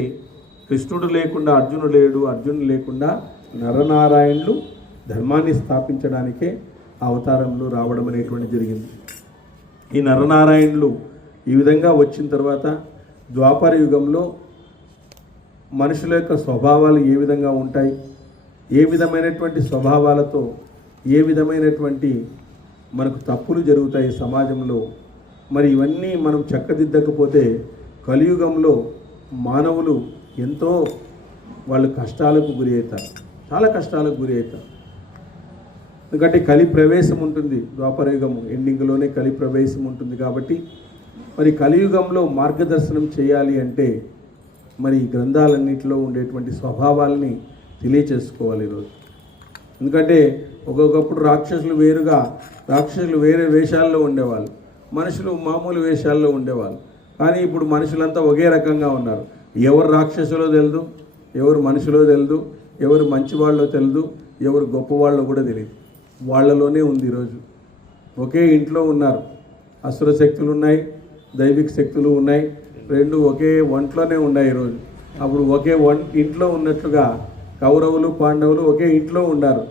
కృష్ణుడు లేకుండా అర్జునుడు లేడు, అర్జునుడు లేకుండా నరనారాయణులు ధర్మాన్ని స్థాపించడానికే అవతారంలో రావడం అనేటువంటి జరిగింది. ఈ నరనారాయణులు ఈ విధంగా వచ్చిన తర్వాత ద్వాపర యుగంలో మనుషుల యొక్క స్వభావాలు ఏ విధంగా ఉంటాయి, ఏ విధమైనటువంటి స్వభావాలతో ఏ విధమైనటువంటి మనకు తప్పులు జరుగుతాయి సమాజంలో, మరి ఇవన్నీ మనం చక్కదిద్దకపోతే కలియుగంలో మానవులు ఎంతో వాళ్ళు కష్టాలకు గురి అవుతారు. చాలా కష్టాలకు గురి అవుతారు. ఎందుకంటే కలి ప్రవేశం ఉంటుంది, ద్వాపరయుగము ఎండింగ్లోనే కలి ప్రవేశం ఉంటుంది. కాబట్టి మరి కలియుగంలో మార్గదర్శనం చేయాలి అంటే మరి ఈ గ్రంథాలన్నింటిలో ఉండేటువంటి స్వభావాల్ని తెలియచేసుకోవాలి ఈరోజు. ఎందుకంటే ఒక్కొక్కప్పుడు రాక్షసులు వేరే వేషాల్లో ఉండేవాళ్ళు, మనుషులు మామూలు వేషాల్లో ఉండేవాళ్ళు. కానీ ఇప్పుడు మనుషులంతా ఒకే రకంగా ఉన్నారు. ఎవరు రాక్షసులో తెలియదు, ఎవరు మనుషులో తెలియదు, ఎవరు మంచివాళ్ళో తెలియదు, ఎవరు గొప్పవాళ్ళో కూడా తెలియదు. వాళ్ళలోనే ఉంది ఈరోజు. ఒకే ఇంట్లో ఉన్నారు, అసుర శక్తులు ఉన్నాయి, దైవిక శక్తులు ఉన్నాయి, రెండు ఒకే ఒంట్లోనే ఉన్నాయి ఈరోజు. అప్పుడు ఒకే ఇంట్లో ఉన్నట్లుగా కౌరవులు పాండవులు ఒకే ఇంట్లో ఉన్నారు,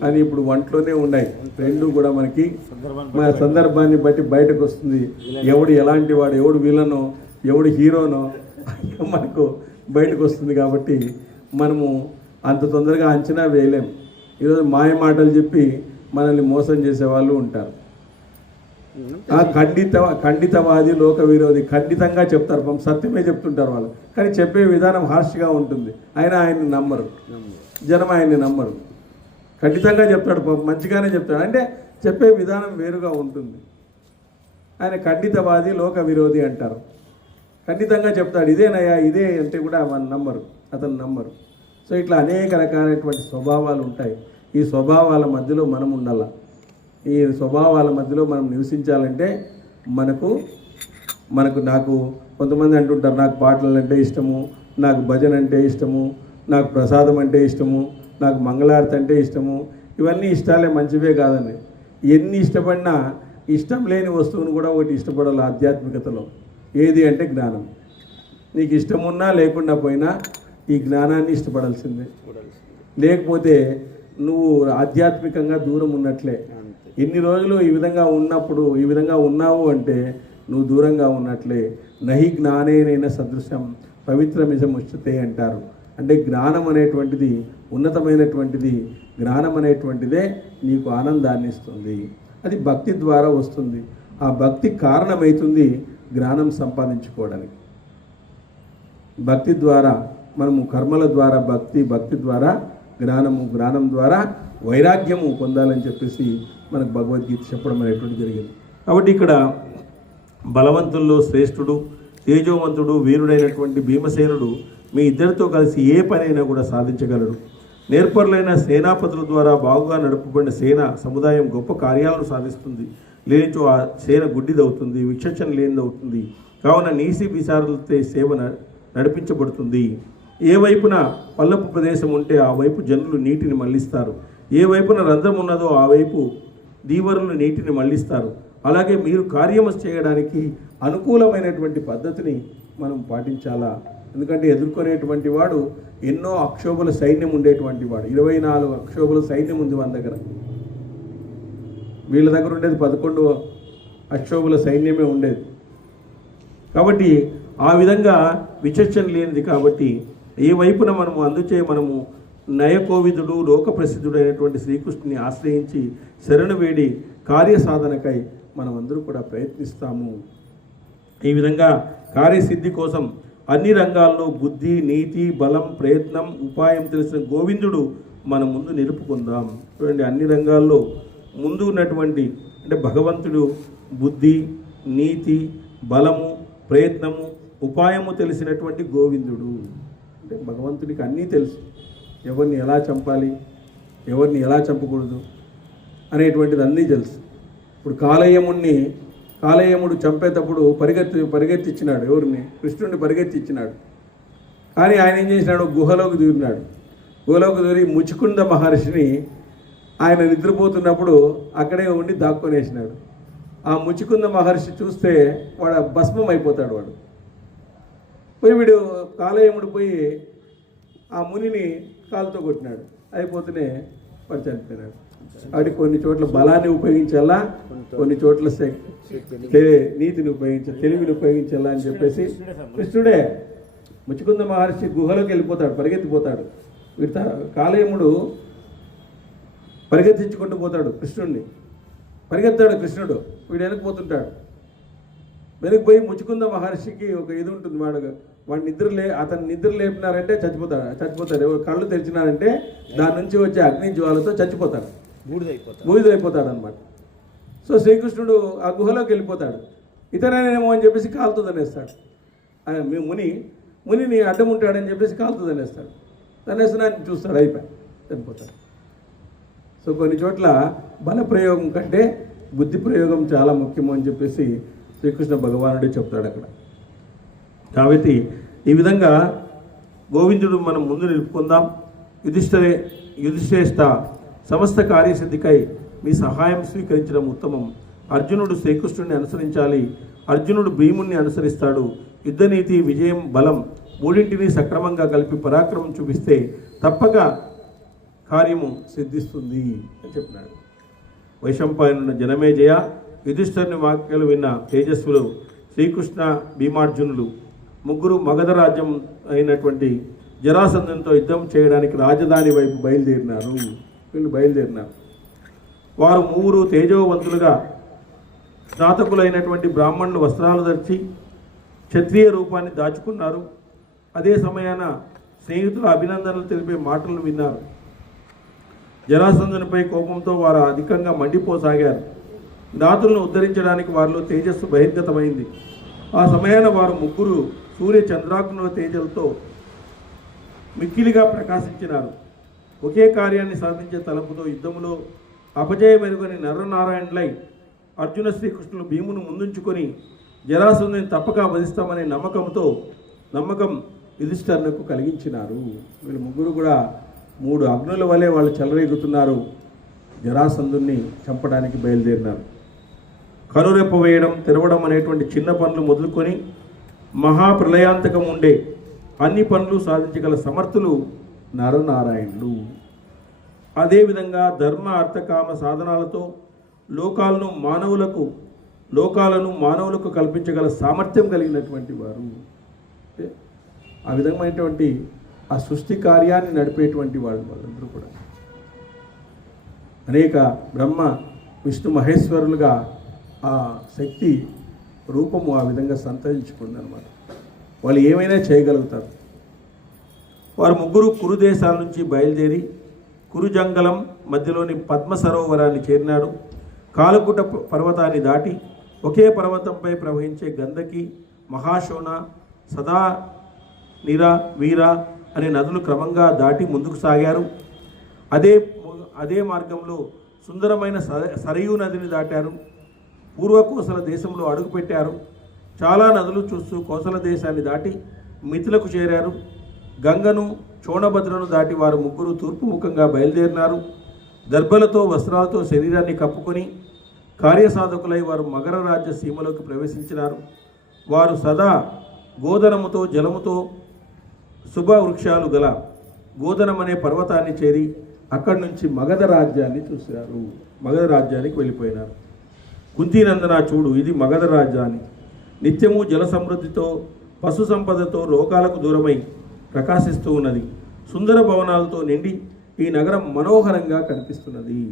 కానీ ఇప్పుడు ఒంట్లోనే ఉన్నాయి. రెండు కూడా మనకి మన సందర్భాన్ని బట్టి బయటకు వస్తుంది. ఎవడు ఎలాంటి వాడు, ఎవడు విలనో, ఎవడు హీరోనో మనకు బయటకు వస్తుంది. కాబట్టి మనము అంత తొందరగా అంచనా వేయలేం. ఈరోజు మాయ మాటలు చెప్పి మనల్ని మోసం చేసే వాళ్ళు ఉంటారు. ఆ ఖండితవాది లోక విరోధి ఖండితంగా చెప్తారు, సత్యమే చెప్తుంటారు వాళ్ళు, కానీ చెప్పే విధానం హార్ష్గా ఉంటుంది. అయినా ఆయన్ని నమ్మరు, జనం ఆయన్ని నమ్మరు. ఖండితంగా చెప్తాడు, మంచిగానే చెప్తాడు, అంటే చెప్పే విధానం వేరుగా ఉంటుంది. ఆయన ఖండితవాది లోక విరోధి అంటారు. ఖండితంగా చెప్తాడు, ఇదేనయ్యా ఇదే అంటే కూడా అతను నమ్మరు. సో ఇట్లా అనేక రకాలైనటువంటి స్వభావాలు ఉంటాయి. ఈ స్వభావాల మధ్యలో మనం ఉండాలి. ఈ స్వభావాల మధ్యలో మనం నివసించాలంటే నాకు కొంతమంది అంటుంటారు, నాకు పాటలు అంటే ఇష్టము, నాకు భజన అంటే ఇష్టము, నాకు ప్రసాదం అంటే ఇష్టము, నాకు మంగళారతి అంటే ఇష్టము. ఇవన్నీ ఇష్టాలే, మంచివే కాదండి. ఎన్ని ఇష్టపడినా ఇష్టం లేని వస్తువును కూడా ఒకటి ఇష్టపడాలి ఆధ్యాత్మికతలో. ఏది అంటే జ్ఞానం. నీకు ఇష్టమున్నా లేకుండా పోయినా ఈ జ్ఞానాన్ని ఇష్టపడాల్సిందే. లేకపోతే నువ్వు ఆధ్యాత్మికంగా దూరం ఉన్నట్లే. ఎన్ని రోజులు ఈ విధంగా ఉన్నావు అంటే నువ్వు దూరంగా ఉన్నట్లే. నహి జ్ఞానేనైనా సదృశం పవిత్రమిజముచ్యతే అంటారు. అంటే జ్ఞానం అనేటువంటిది ఉన్నతమైనటువంటిది. జ్ఞానం అనేటువంటిదే నీకు ఆనందాన్ని ఇస్తుంది. అది భక్తి ద్వారా వస్తుంది. ఆ భక్తి కారణమవుతుంది జ్ఞానం సంపాదించుకోవడానికి. భక్తి ద్వారా మనము కర్మల ద్వారా భక్తి ద్వారా జ్ఞానం ద్వారా వైరాగ్యము పొందాలని చెప్పేసి మనకు భగవద్గీత చెప్పడం అనేటువంటి జరిగింది. కాబట్టి ఇక్కడ బలవంతుల్లో శ్రేష్ఠుడు, తేజోవంతుడు, వీరుడైనటువంటి భీమసేనుడు మీ ఇద్దరితో కలిసి ఏ పనైనా కూడా సాధించగలడు. నేర్పరులైన సేనాపతుల ద్వారా బాగుగా నడుపబడిన సేన సముదాయం గొప్ప కార్యాలను సాధిస్తుంది. లేనిచో ఆ సేన గుడ్డిదవుతుంది, విచక్షణ లేనిదవుతుంది. కావున నీసి విచారులతో సేవ నడిపించబడుతుంది. ఏ వైపున పల్లపు ప్రదేశం ఉంటే ఆ వైపు జనులు నీటిని మళ్లిస్తారు. ఏ వైపున రంధ్రం ఉన్నదో ఆ వైపు దీవరులు నీటిని మళ్లిస్తారు. అలాగే మీరు కార్యము చేయడానికి అనుకూలమైనటువంటి పద్ధతిని మనం పాటించాలా. ఎందుకంటే ఎదుర్కొనేటువంటి వాడు ఎన్నో అక్షోభుల సైన్యం ఉండేటువంటి వాడు. 24 అక్షోభుల సైన్యం ఉంది మన దగ్గర. వీళ్ళ దగ్గర ఉండేది 11 అక్షోభుల సైన్యమే ఉండేది. కాబట్టి ఆ విధంగా విచక్షణ లేనిది. కాబట్టి ఏ వైపున మనము నయకోవిదుడు లోక ప్రసిద్ధుడైనటువంటి శ్రీకృష్ణుని ఆశ్రయించి శరణు వేడి కార్యసాధనకై మనమందరూ కూడా ప్రయత్నిస్తాము. ఈ విధంగా కార్యసిద్ధి కోసం అన్ని రంగాల్లో బుద్ధి, నీతి, బలం, ప్రయత్నం, ఉపాయం తెలిసిన గోవిందుడు మన ముందు నిలుపుకుందాం. చూడండి, అన్ని రంగాల్లో ముందు ఉన్నటువంటి అంటే భగవంతుడు బుద్ధి, నీతి, బలము, ప్రయత్నము, ఉపాయము తెలిసినటువంటి గోవిందుడు. అంటే భగవంతుడికి అన్నీ తెలుసు. ఎవరిని ఎలా చంపాలి, ఎవరిని ఎలా చంపకూడదు అనేటువంటిది అన్నీ తెలుసు. ఇప్పుడు కాలయముడు చంపేటప్పుడు పరిగెత్తిచ్చినాడు. ఎవరిని? కృష్ణుడిని పరిగెత్తిచ్చినాడు. కానీ ఆయన ఏం చేసినాడు? గుహలోకి దూరి ముచుకుంద మహర్షిని ఆయన నిద్రపోతున్నప్పుడు అక్కడే ఉండి దాక్కొనేసినాడు. ఆ ముచుకుంద మహర్షి చూస్తే వాడు భస్మం అయిపోతాడు. వీడు కాలయముడు పోయి ఆ మునిని కాలుతో కొట్టినాడు. అయిపోతూనే వాడు చనిపోయినాడు. కాబట్టి కొన్ని చోట్ల బలాన్ని ఉపయోగించాలా, కొన్ని చోట్ల నీతిని ఉపయోగించాలి, తెలివిని ఉపయోగించాలా అని చెప్పేసి కృష్ణుడే ముచుకుంద మహర్షి గుహలోకి వెళ్ళిపోతాడు, పరిగెత్తిపోతాడు. వీడు కాలయముడు పరిగెత్తించుకుంటూ పోతాడు కృష్ణుడిని. పరిగెత్తాడు కృష్ణుడు, వీడు వెనక్కిపోతుంటాడు. వెనక్కి పోయి ముచుకుంద మహర్షికి ఒక ఇది ఉంటుంది, అతను నిద్ర లేపినారంటే చచ్చిపోతాడు. కళ్ళు తెరిచినారంటే దాని నుంచి వచ్చే అగ్ని జ్వాలతో చచ్చిపోతాడు, బూడిదైపోతాడు అనమాట. సో శ్రీకృష్ణుడు ఆ గుహలోకి వెళ్ళిపోతాడు. ఇతనేమో అని చెప్పేసి కాలుతో తనేస్తాడు. మీ మునిని అడ్డం ఉంటాడని చెప్పేసి కాలుతో తనేస్తాడు. తనేస్తున్నాను చూస్తాడు, అయిపోయి చనిపోతాడు. సో కొన్ని చోట్ల బల ప్రయోగం కంటే బుద్ధి ప్రయోగం చాలా ముఖ్యము అని చెప్పేసి శ్రీకృష్ణ భగవానుడే చెప్తాడు అక్కడ. కాబట్టి ఈ విధంగా గోవిందుడు మనం ముందు నిలుపుకుందాం. యుధిష్ఠిరేష్ట సమస్త కార్యసిద్ధికై మీ సహాయం స్వీకరించడం ఉత్తమం. అర్జునుడు శ్రీకృష్ణుడిని అనుసరించాలి, అర్జునుడు భీముణ్ణి అనుసరిస్తాడు. యుద్ధనీతి, విజయం, బలం మూడింటిని సక్రమంగా కలిపి పరాక్రమం చూపిస్తే తప్పక కార్యము సిద్ధిస్తుంది అని చెప్పినాడు. వైశంపాయనుడు జనమేజయ యుధిష్ఠిరుని వాక్యాలు విన్న తేజస్సులు శ్రీకృష్ణ భీమార్జునులు ముగ్గురు మగధ రాజ్యం అయినటువంటి జరాసంధునితో యుద్ధం చేయడానికి రాజధాని వైపు బయలుదేరినారు. వారు మూడు తేజోవంతులుగా స్నాతకులైనటువంటి బ్రాహ్మణులు వస్త్రాలు ధరించి క్షత్రియ రూపాన్ని దాచుకున్నారు. అదే సమయాన స్నేహితుల అభినందనలు తెలిపే మాటలు విన్నారు. జరాసంధునిపై కోపంతో వారు అధికంగా మండిపోసాగారు. నాతులను ఉద్ధరించడానికి వారిలో తేజస్సు బహిర్గతమైంది. ఆ సమయాన వారు ముగ్గురు సూర్య చంద్రాగ్నుల తేజలతో మిక్కిలిగా ప్రకాశించినారు. ఒకే కార్యాన్ని సాధించే తలపుతో యుద్ధములో అపజయమెరుగని నరనారాయణులై అర్జున శ్రీకృష్ణులు భీమును ముందుంచుకొని జరాసంధుని తప్పక వధిస్తామనే నమ్మకం యుధిష్ఠిరునకు కలిగించినారు. వీళ్ళు ముగ్గురు కూడా 3 అగ్నుల వలె వాళ్ళు చెలరేగుతున్నారు. జరాసంధుని చంపడానికి బయలుదేరినారు. కనురెప్ప వేయడం, తెరవడం అనేటువంటి చిన్న పనులు మొదలుకొని మహాప్రలయాంతకం ఉండే అన్ని పనులు సాధించగల సమర్థులు నరనారాయణులు. అదేవిధంగా ధర్మ అర్థకామ సాధనాలతో లోకాలను మానవులకు కల్పించగల సామర్థ్యం కలిగినటువంటి వారు. ఆ విధమైనటువంటి ఆ సృష్టి కార్యాన్ని నడిపేటువంటి వాళ్ళందరూ కూడా అనేక బ్రహ్మ విష్ణు మహేశ్వరులుగా ఆ శక్తి రూపము ఆ విధంగా సంతరించుకుందనమాట. వాళ్ళు ఏమైనా చేయగలుగుతారు. వారు ముగ్గురు కురు దేశాల నుంచి బయలుదేరి కురుజంగలం మధ్యలోని పద్మ సరోవరాన్ని చేరినాడు. కాలకుట పర్వతాన్ని దాటి ఒకే పర్వతంపై ప్రవహించే గంధకి, మహాశోణ, సదా, నిర, వీర అనే నదులు క్రమంగా దాటి ముందుకు సాగారు. అదే మార్గంలో సుందరమైన సరయూ నదిని దాటారు. పూర్వకోసల దేశంలో అడుగుపెట్టారు. చాలా నదులు చూస్తూ కోసల దేశాన్ని దాటి మిథులకు చేరారు. గంగను, చోణభద్రను దాటి వారు ముగ్గురు తూర్పు ముఖంగా బయలుదేరినారు. దర్భలతో వస్త్రాలతో శరీరాన్ని కప్పుకొని కార్యసాధకులై వారు మగర రాజ్య సీమలోకి ప్రవేశించినారు. వారు సదా గోధనముతో జలముతో శుభ వృక్షాలు గల గోధనం అనే పర్వతాన్ని చేరి అక్కడి నుంచి మగధ రాజ్యాన్ని చూశారు. మగధ రాజ్యానికి వెళ్ళిపోయినారు. కుంతీనందన చూడు, ఇది మగధ రాజ్యాన్ని. నిత్యము జల సమృద్ధితో పశు సంపదతో లోకాలకు దూరమై ప్రకాశిస్తూ ఉన్నది. సుందర భవనాలతో నిండి ఈ నగరం మనోహరంగా కనిపిస్తున్నది.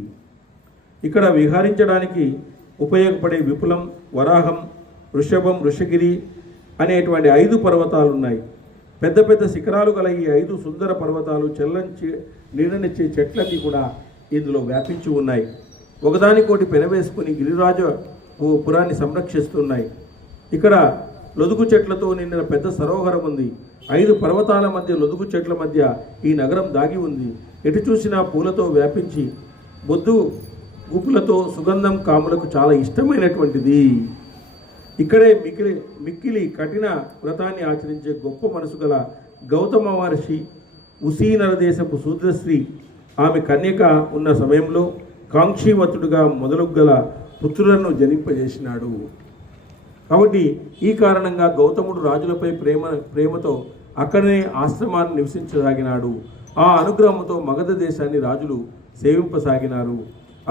ఇక్కడ విహరించడానికి ఉపయోగపడే విపులం, వరాహం, వృషభం, వృషగిరి అనేటువంటి 5 పర్వతాలు ఉన్నాయి. పెద్ద పెద్ద శిఖరాలు గల ఈ 5 సుందర పర్వతాలు నీడనిచ్చే చెట్లకి కూడా ఇందులో వ్యాపించి ఉన్నాయి. ఒకదానికోటి పెనవేసుకుని గిరిరాజ పురాన్ని సంరక్షిస్తున్నాయి. ఇక్కడ లొదుగు చెట్లతో నిండిన పెద్ద సరోవరం ఉంది. 5 పర్వతాల మధ్య లొదుగు చెట్ల మధ్య ఈ నగరం దాగి ఉంది. ఎటు చూసినా పూలతో వ్యాపించి బొద్దు గుప్పులతో సుగంధం కాములకు చాలా ఇష్టమైనటువంటిది. ఇక్కడే మిక్కిలి కఠిన వ్రతాన్ని ఆచరించే గొప్ప మనసు గల గౌతమ మహర్షి ఉసీనర దేశపు శూద్రశ్రీ ఆమె కన్యక ఉన్న సమయంలో కాంక్షీవతుడుగా మొదలుగల పుత్రులను జనింపజేసినాడు. కాబట్టి ఈ కారణంగా గౌతముడు రాజులపై ప్రేమతో అక్కడనే ఆశ్రమాన్ని నివసించసాగినాడు. ఆ అనుగ్రహంతో మగధ దేశాన్ని రాజులు సేవింపసాగినారు.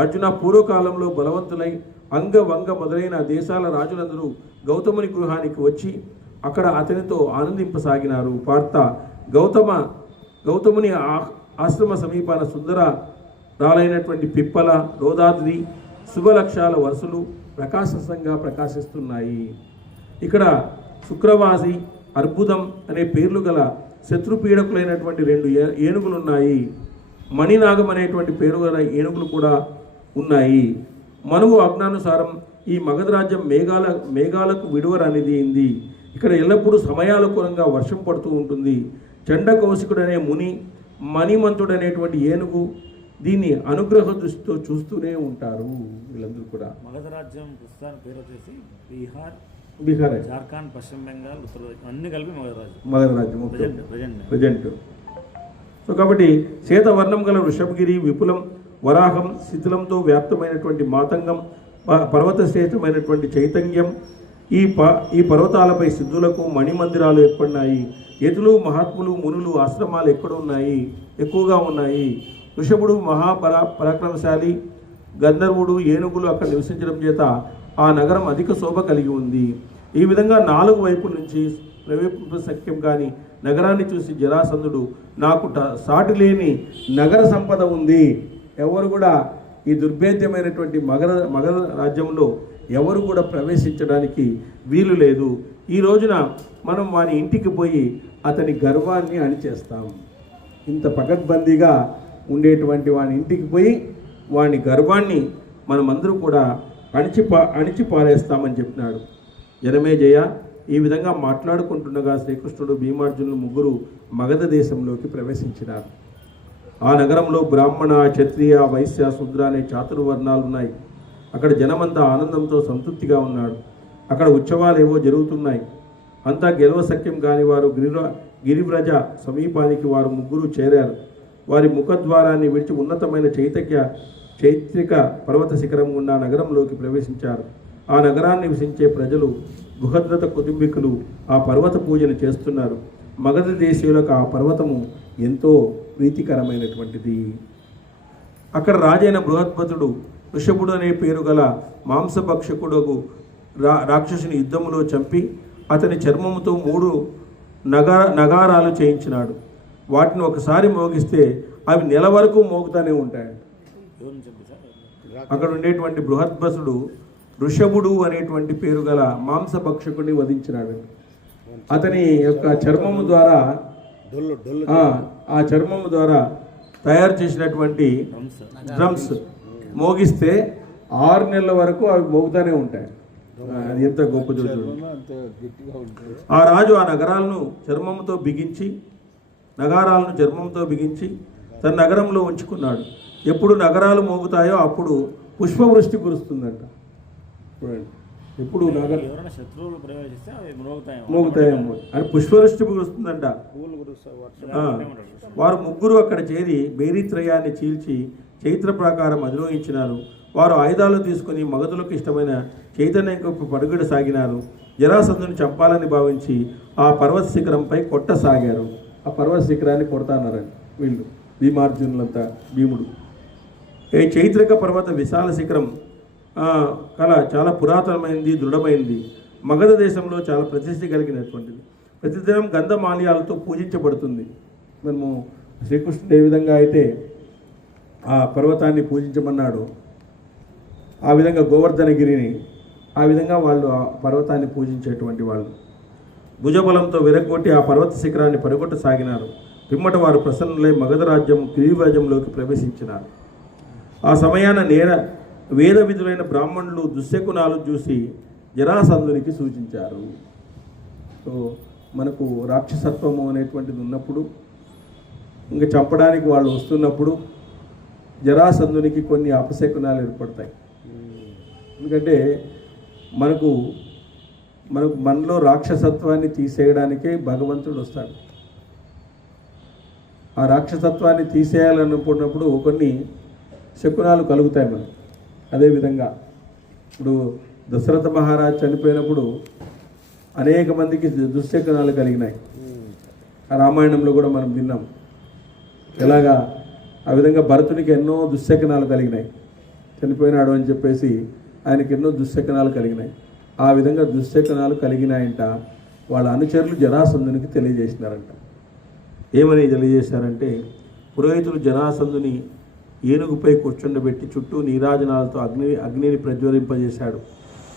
అర్జున, పూర్వకాలంలో బలవంతులై అంగవంగ మొదలైన దేశాల రాజులందరూ గౌతముని గృహానికి వచ్చి అక్కడ అతనితో ఆనందింపసాగినారు. పార్త, గౌతముని ఆశ్రమ సమీపాన సుందర రాలైనటువంటి పిప్పల, రోదాద్రి, శుభలక్షాల వరుసలు ప్రకాశంగా ప్రకాశిస్తున్నాయి. ఇక్కడ శుక్రవాసి, అర్బుదం అనే పేర్లు గల శత్రుపీడకులైనటువంటి 2 ఏనుగులు ఉన్నాయి. మణినాగం అనేటువంటి పేరు గల ఏనుగులు కూడా ఉన్నాయి. మనువు ఆజ్ఞానుసారం ఈ మగధ రాజ్యం మేఘాలకు విడువరనిది. ఇక్కడ ఎల్లప్పుడూ సమయానుకూలంగా వర్షం పడుతూ ఉంటుంది. చండకౌశికుడనే ముని, మణిమంతుడనేటువంటి ఏనుగు దీన్ని అనుగ్రహ దృష్టితో చూస్తూనే ఉంటారు. వీళ్ళందరూ కూడా మగధ రాజ్యం ప్రస్తుతానికి పేరు వచ్చేసి బీహార్, జార్ఖండ్, పశ్చిమ బెంగాల్, ఉత్తరప్రదేశ్ అన్ని కలిపి మగధ రాజ్యం ప్రజెంట్. సో కాబట్టి శ్వేతవర్ణం గల వృషభగిరి, విపులం, వరాహం, శిథిలంతో వ్యాప్తమైనటువంటి మాతంగం, పర్వత శ్రేష్టమైనటువంటి చైతన్యం, ఈ పర్వతాలపై సిద్ధులకు మణిమందిరాలు ఏర్పడినాయి. యతులు, మహాత్ములు, మునులు ఆశ్రమాలు ఎక్కువగా ఉన్నాయి. వృషభుడు పరాక్రమశాలి, గంధర్వుడు, ఏనుగులు అక్కడ నివసించడం చేత ఆ నగరం అధిక శోభ కలిగి ఉంది. ఈ విధంగా 4 వైపుల నుంచి ప్రవేశించం కానీ నగరాన్ని చూసి జరాసంధుడు, నాకు సాటి లేని నగర సంపద ఉంది, ఎవరు కూడా ఈ దుర్భేద్యమైనటువంటి మగధ రాజ్యంలో ఎవరు కూడా ప్రవేశించడానికి వీలు లేదు. ఈ రోజున మనం వాని ఇంటికి పోయి అతని గర్వాన్ని అణిచేస్తాం. ఇంత పకడ్బందీగా ఉండేటువంటి వాని ఇంటికి పోయి వాని గర్వాన్ని మనమందరూ కూడా అణిచి పారేస్తామని చెప్పినాడు. జనమేజయ ఈ విధంగా మాట్లాడుకుంటుండగా శ్రీకృష్ణుడు, భీమార్జునులు ముగ్గురు మగధ దేశంలోకి ప్రవేశించినారు. ఆ నగరంలో బ్రాహ్మణ, క్షత్రియ, వైశ్య, శూద్ర అనే చాతుర్వర్ణాలు ఉన్నాయి. అక్కడ జనమంతా ఆనందంతో సంతృప్తిగా ఉన్నాడు. అక్కడ ఉత్సవాలు ఏవో జరుగుతున్నాయి. అంతా గెలవశక్యం కాని వారు గిరివ్రజ సమీపానికి వారు ముగ్గురు చేరారు. వారి ముఖద్వారాన్ని విడిచి ఉన్నతమైన చైత్రిక పర్వత శిఖరం ఉన్న నగరంలోకి ప్రవేశించారు. ఆ నగరాన్ని నివసించే ప్రజలు, గుహద్రత కుటుంబీకులు ఆ పర్వత పూజను చేస్తున్నారు. మగధ దేశీయులకు ఆ పర్వతము ఎంతో ప్రీతికరమైనటువంటిది. అక్కడ రాజైన బృహద్పతుడు వృషభుడు అనే పేరు గల మాంసభక్షకుడు రాక్షసుని యుద్ధములో చంపి అతని చర్మముతో 3 నగారాలు చేయించినాడు. వాటిని ఒకసారి మోగిస్తే అవి నెల వరకు మోగుతూనే ఉంటాయి. అక్కడ ఉండేటువంటి బృహద్భసుడు వృషభుడు అనేటువంటి పేరు గల మాంసభక్షకుడిని వధించినాడు. అతని యొక్క చర్మము ద్వారా ఆ చర్మము ద్వారా తయారు చేసినటువంటి డ్రమ్స్ మోగిస్తే 6 నెలల వరకు అవి మోగుతూనే ఉంటాయి. అది ఎంత గొప్ప చూడు. ఆ రాజు ఆ నగరాలను చర్మంతో బిగించి తన నగరంలో ఉంచుకున్నాడు. ఎప్పుడు నగరాలు మోగుతాయో అప్పుడు పుష్పవృష్టి కురుస్తుందంట. ఎప్పుడు శత్రువులు ప్రవేశిస్తే మోగుతాయేమో అని పుష్పవృష్టి కురుస్తుందంట. వారు ముగ్గురు అక్కడ చేరి బేరీత్రయాన్ని చీల్చి చైత్ర ప్రకారం అధిరోహించినారు. వారు ఆయుధాలు తీసుకుని మగధులకు ఇష్టమైన చైతన్యంకు పరుగుడు సాగినారు. జరాసంధుని చంపాలని భావించి ఆ పర్వత శిఖరంపై కొట్టసాగారు. ఆ పర్వత శిఖరాన్ని కొడతాన్నారని వీళ్ళు భీమార్జునులంతా. భీముడు ఈ చైత్రిక పర్వత విశాల శిఖరం చాలా పురాతనమైనది, దృఢమైనది. మగధ దేశంలో చాలా ప్రసిద్ధి కలిగినటువంటిది. ప్రతిదినం గంధమాల్యాలతో పూజించబడుతుంది. మనము శ్రీకృష్ణుడు ఏ విధంగా అయితే ఆ పర్వతాన్ని పూజించమన్నాడు, ఆ విధంగా గోవర్ధనగిరిని ఆ విధంగా వాళ్ళు ఆ పర్వతాన్ని పూజించేటువంటి వాళ్ళు భుజబలంతో విరగొట్టి ఆ పర్వత శిఖరాన్ని పడగొట్టసాగినారు. పిమ్మట వారు ప్రసన్నులై మగధ రాజ్యం గిరిరాజ్యంలోకి ప్రవేశించినారు. ఆ సమయాన వేద విధులైన బ్రాహ్మణులు దుశ్శకునాలు చూసి జరాసంధునికి సూచించారు. సో మనకు రాక్షసత్వము అనేటువంటిది ఉన్నప్పుడు, ఇంకా చంపడానికి వాళ్ళు వస్తున్నప్పుడు జరాసంధునికి కొన్ని అపశకునాలు ఏర్పడతాయి. ఎందుకంటే మనలో రాక్షసత్వాన్ని తీసేయడానికే భగవంతుడు వస్తాడు. ఆ రాక్షసత్వాన్ని తీసేయాలనుకున్నప్పుడు కొన్ని శకునాలు కలుగుతాయి మనకు. అదేవిధంగా ఇప్పుడు దశరథ మహారాజ్ చనిపోయినప్పుడు అనేక మందికి దుశ్శకునాలు కలిగినాయి. ఆ రామాయణంలో కూడా మనం విన్నాం. ఎలాగా ఆ విధంగా భరతునికి ఎన్నో దుశ్శకునాలు కలిగినాయి. చనిపోయినాడు అని చెప్పేసి ఆయనకి ఎన్నో దుశ్శకునాలు కలిగినాయి. ఆ విధంగా దుశ్శకునాలు కలిగినాయంట. వాళ్ళ అనుచరులు జరాసంధునికి తెలియజేసినారంట. ఏమని తెలియజేశారంటే, పురోహితులు జరాసంధుని ఏనుగుపై కూర్చుండబెట్టి చుట్టూ నీరాజనాలతో అగ్నిని ప్రజ్వలింపజేశాడు.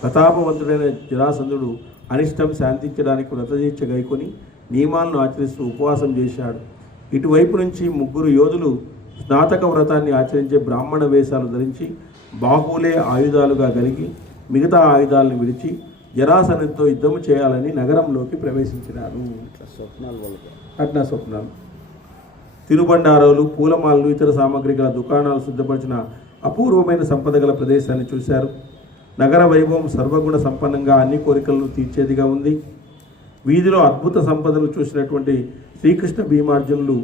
ప్రతాపవంతుడైన జరాసంధుడు అనిష్టం శాంతించడానికి వ్రతదీక్ష గైకొని నియమాలను ఆచరిస్తూ ఉపవాసం చేశాడు. ఇటువైపు నుంచి ముగ్గురు యోధులు స్నాతక వ్రతాన్ని ఆచరించే బ్రాహ్మణ వేషాలు ధరించి బాహువులే ఆయుధాలుగా కలిగి మిగతా ఆయుధాలను విడిచి జరాసంధునితో యుద్ధము చేయాలని నగరంలోకి ప్రవేశించినారు. అట్నా స్వప్నాలు. తినుబండారాలు, పూలమాలలు, ఇతర సామాగ్రి గల దుకాణాలు సిద్ధపరిచిన అపూర్వమైన సంపద గల ప్రదేశాన్ని చూశారు. నగర వైభవం సర్వగుణ సంపన్నంగా అన్ని కోరికలను తీర్చేదిగా ఉంది. వీధిలో అద్భుత సంపదలు చూసినటువంటి శ్రీకృష్ణ భీమార్జునులు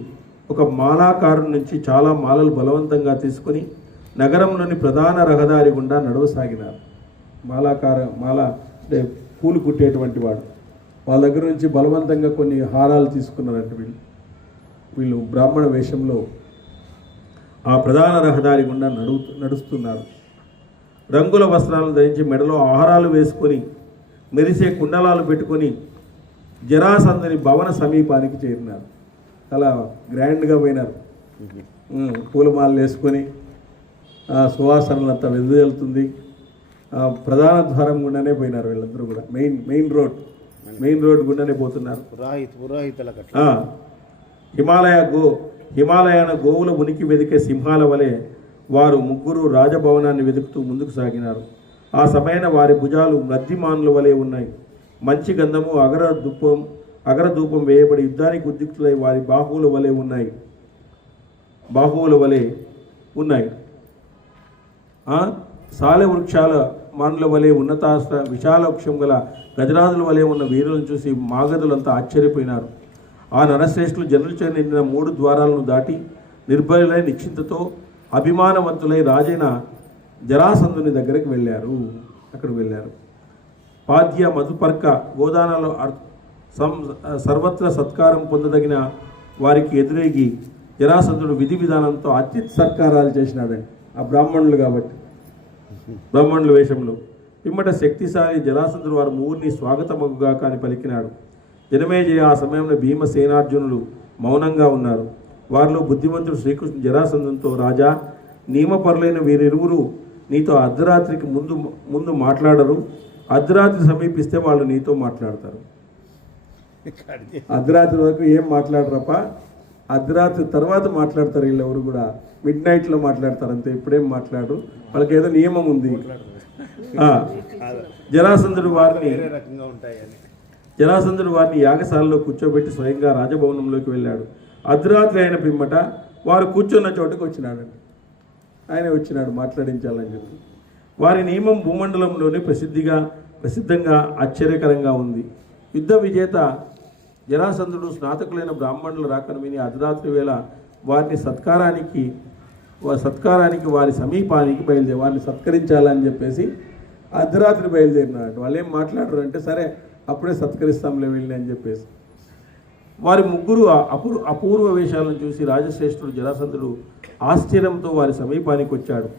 ఒక మాలాకారు నుంచి చాలా మాలలు బలవంతంగా తీసుకొని నగరంలోని ప్రధాన రహదారి గుండా నడవసాగినారు. మాల అంటే పూలు కుట్టేటువంటి వాడు, వాళ్ళ దగ్గర నుంచి బలవంతంగా కొన్ని హారాలు తీసుకున్నారంట. వీళ్ళు బ్రాహ్మణ వేషంలో ఆ ప్రధాన రహదారి గుండా నడుస్తున్నారు. రంగుల వస్త్రాలను ధరించి మెడలో ఆహారాలు వేసుకొని మెరిసే కుండలాలు పెట్టుకొని జరాసంధుని భవన సమీపానికి చేరినారు. చాలా గ్రాండ్గా పోయినారు. పూలమాలలు వేసుకొని సువాసనలంతా వెదజల్లుతుంది. ప్రధాన ద్వారం గుండానే పోయినారు వీళ్ళందరూ కూడా. మెయిన్ రోడ్ గుండానే పోతున్నారు. హిమాలయాన గోవుల ఉనికి వెదికే సింహాల వలె వారు ముగ్గురు రాజభవనాన్ని వెతుకుతూ ముందుకు సాగినారు. ఆ సమయాన వారి భుజాలు మద్దిమానుల వలె ఉన్నాయి. మంచి గంధము అగరధూపం వేయబడి యుద్ధానికి ఉద్యుక్తులై వారి బాహువుల వలె ఉన్నాయి. సాలె వృక్షాల మానుల వలె ఉన్నతాస్త్ర విశాల వృక్షం గల గజరాజుల వలె ఉన్న వీరులను చూసి మాగధులంతా ఆశ్చర్యపోయినారు. ఆ నరశ్రేష్ఠులు జనులచే నిండిన 3 ద్వారాలను దాటి నిర్భయులై నిశ్చింతతో అభిమానవంతులై రాజైన జరాసంధుని దగ్గరికి వెళ్ళారు. పాద్య మధుపర్క గోదానాలో సర్వత్ర సత్కారం పొందదగిన వారికి ఎదురేగి జరాసంధుడు విధి విధానంతో అత్యుత్ సత్కారాలు చేసినాడండి. ఆ బ్రాహ్మణుల వేషంలో పిమ్మట శక్తిశాలి జరాసంధుడు వారు మూర్ని స్వాగతమగుగా కాని పలికినాడు. జనమేజయ ఆ సమయంలో భీమసేనార్జునులు మౌనంగా ఉన్నారు. వారిలో బుద్ధిమంతుడు శ్రీకృష్ణ జరాసంధునితో, రాజా, నియమపరులైన వీరిరువురు నీతో అర్ధరాత్రికి ముందు మాట్లాడరు. అర్ధరాత్రి సమీపిస్తే వాళ్ళు నీతో మాట్లాడతారు. అర్ధరాత్రి వరకు ఏం మాట్లాడరప్ప, అర్ధరాత్రి తర్వాత మాట్లాడతారు. వీళ్ళెవరు కూడా మిడ్ నైట్లో మాట్లాడతారు అంతే, ఇప్పుడేం మాట్లాడరు. వాళ్ళకి ఏదో నియమం ఉంది. జరాసంధుడు వారిని యాగశాలలో కూర్చోబెట్టి స్వయంగా రాజభవనంలోకి వెళ్ళాడు. అర్ధరాత్రి అయిన పిమ్మట వారు కూర్చున్న చోటుకు వచ్చినాడండి. ఆయన వచ్చినాడు మాట్లాడించాలని చెప్పి. వారి నియమం భూమండలంలోనే ప్రసిద్ధంగా ఆశ్చర్యకరంగా ఉంది. యుద్ధ విజేత జరాసంధుడు స్నాతకులైన బ్రాహ్మణుల రాకను విని అర్ధరాత్రి వేళ వారిని సత్కారానికి వారి సమీపానికి వారిని సత్కరించాలని చెప్పేసి అర్ధరాత్రి బయలుదేరినాడు. వాళ్ళు ఏం మాట్లాడరు అంటే, సరే అప్పుడే సత్కరిస్తాంలే వెళ్ళి అని చెప్పేసి. వారి ముగ్గురు అపూర్వ వేషాలను చూసి రాజశ్రేష్ఠుడు జరాసంధుడు ఆశ్చర్యంతో వారి సమీపానికి వచ్చాడు.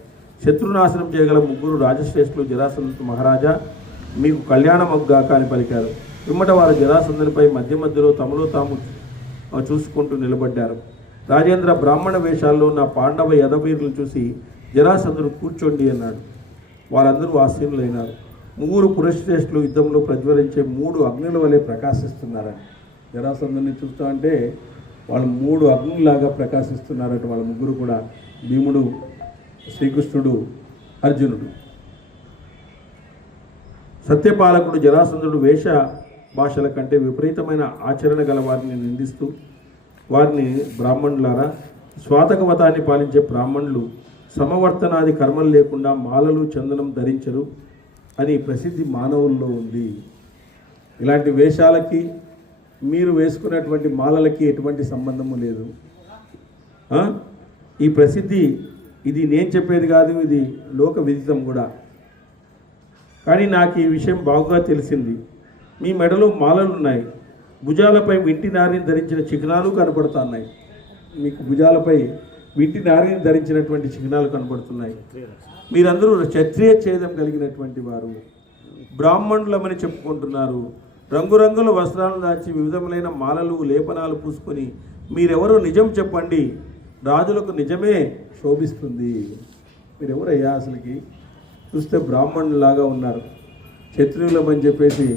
శత్రునాశనం చేయగల ముగ్గురు రాజశ్రేష్ఠులు జరాసంధుడు, మహారాజా మీకు కళ్యాణమగ్గాక అని పలికారు. పిమ్మట వారు జరాసంధునిపై మధ్యలో తమలో తాము చూసుకుంటూ నిలబడ్డారు. రాజేంద్ర, బ్రాహ్మణ వేషాల్లో ఉన్న పాండవ యదవీరులను చూసి జరాసంధుడు కూర్చోండి అన్నాడు. వారందరూ ఆసీనులైనారు. ముగ్గురు పురుషశ్రేష్ఠులు యుద్ధంలో ప్రజ్వలించే 3 అగ్నుల వలె ప్రకాశిస్తున్నారని. జరాసంధుని చూస్తూ అంటే వాళ్ళు 3 అగ్నులాగా ప్రకాశిస్తున్నారట. వాళ్ళ ముగ్గురు కూడా, భీముడు, శ్రీకృష్ణుడు, అర్జునుడు. సత్యపాలకుడు జరాసంధుడు వేష భాషల కంటే విపరీతమైన ఆచరణ గల వారిని నిందిస్తూ వారిని, బ్రాహ్మణులారా, స్వాతక మతాన్ని పాలించే బ్రాహ్మణులు సమవర్తనాది కర్మలు లేకుండా మాలలు చందనం ధరించరు అని ప్రసిద్ధి మానవుల్లో ఉంది. ఇలాంటి వేషాలకి మీరు వేసుకున్నటువంటి మాలలకి ఎటువంటి సంబంధము లేదు. ఈ ప్రసిద్ధి ఇది నేను చెప్పేది కాదు, ఇది లోక విదితం కూడా. కానీ నాకు ఈ విషయం బాగా తెలిసింది. మీ మెడలో మాలలు ఉన్నాయి, భుజాలపై వింటి నారిని ధరించిన చిహ్నాలు కనపడుతున్నాయి. మీకు భుజాలపై వింటి నారిని ధరించినటువంటి చిహ్నాలు కనపడుతున్నాయి. మీరందరూ క్షత్రియ ఛేదం కలిగినటువంటి వారు, బ్రాహ్మణులమని చెప్పుకుంటున్నారు. రంగురంగుల వస్త్రాలను దాచి వివిధములైన మాలలు, లేపనాలు పూసుకొని మీరెవరో నిజం చెప్పండి, రాజులకు నిజమే శోభిస్తుంది. మీరెవరయ్యా అసలుకి? చూస్తే బ్రాహ్మణులాగా ఉన్నారు, క్షత్రియులమని చెప్పేసి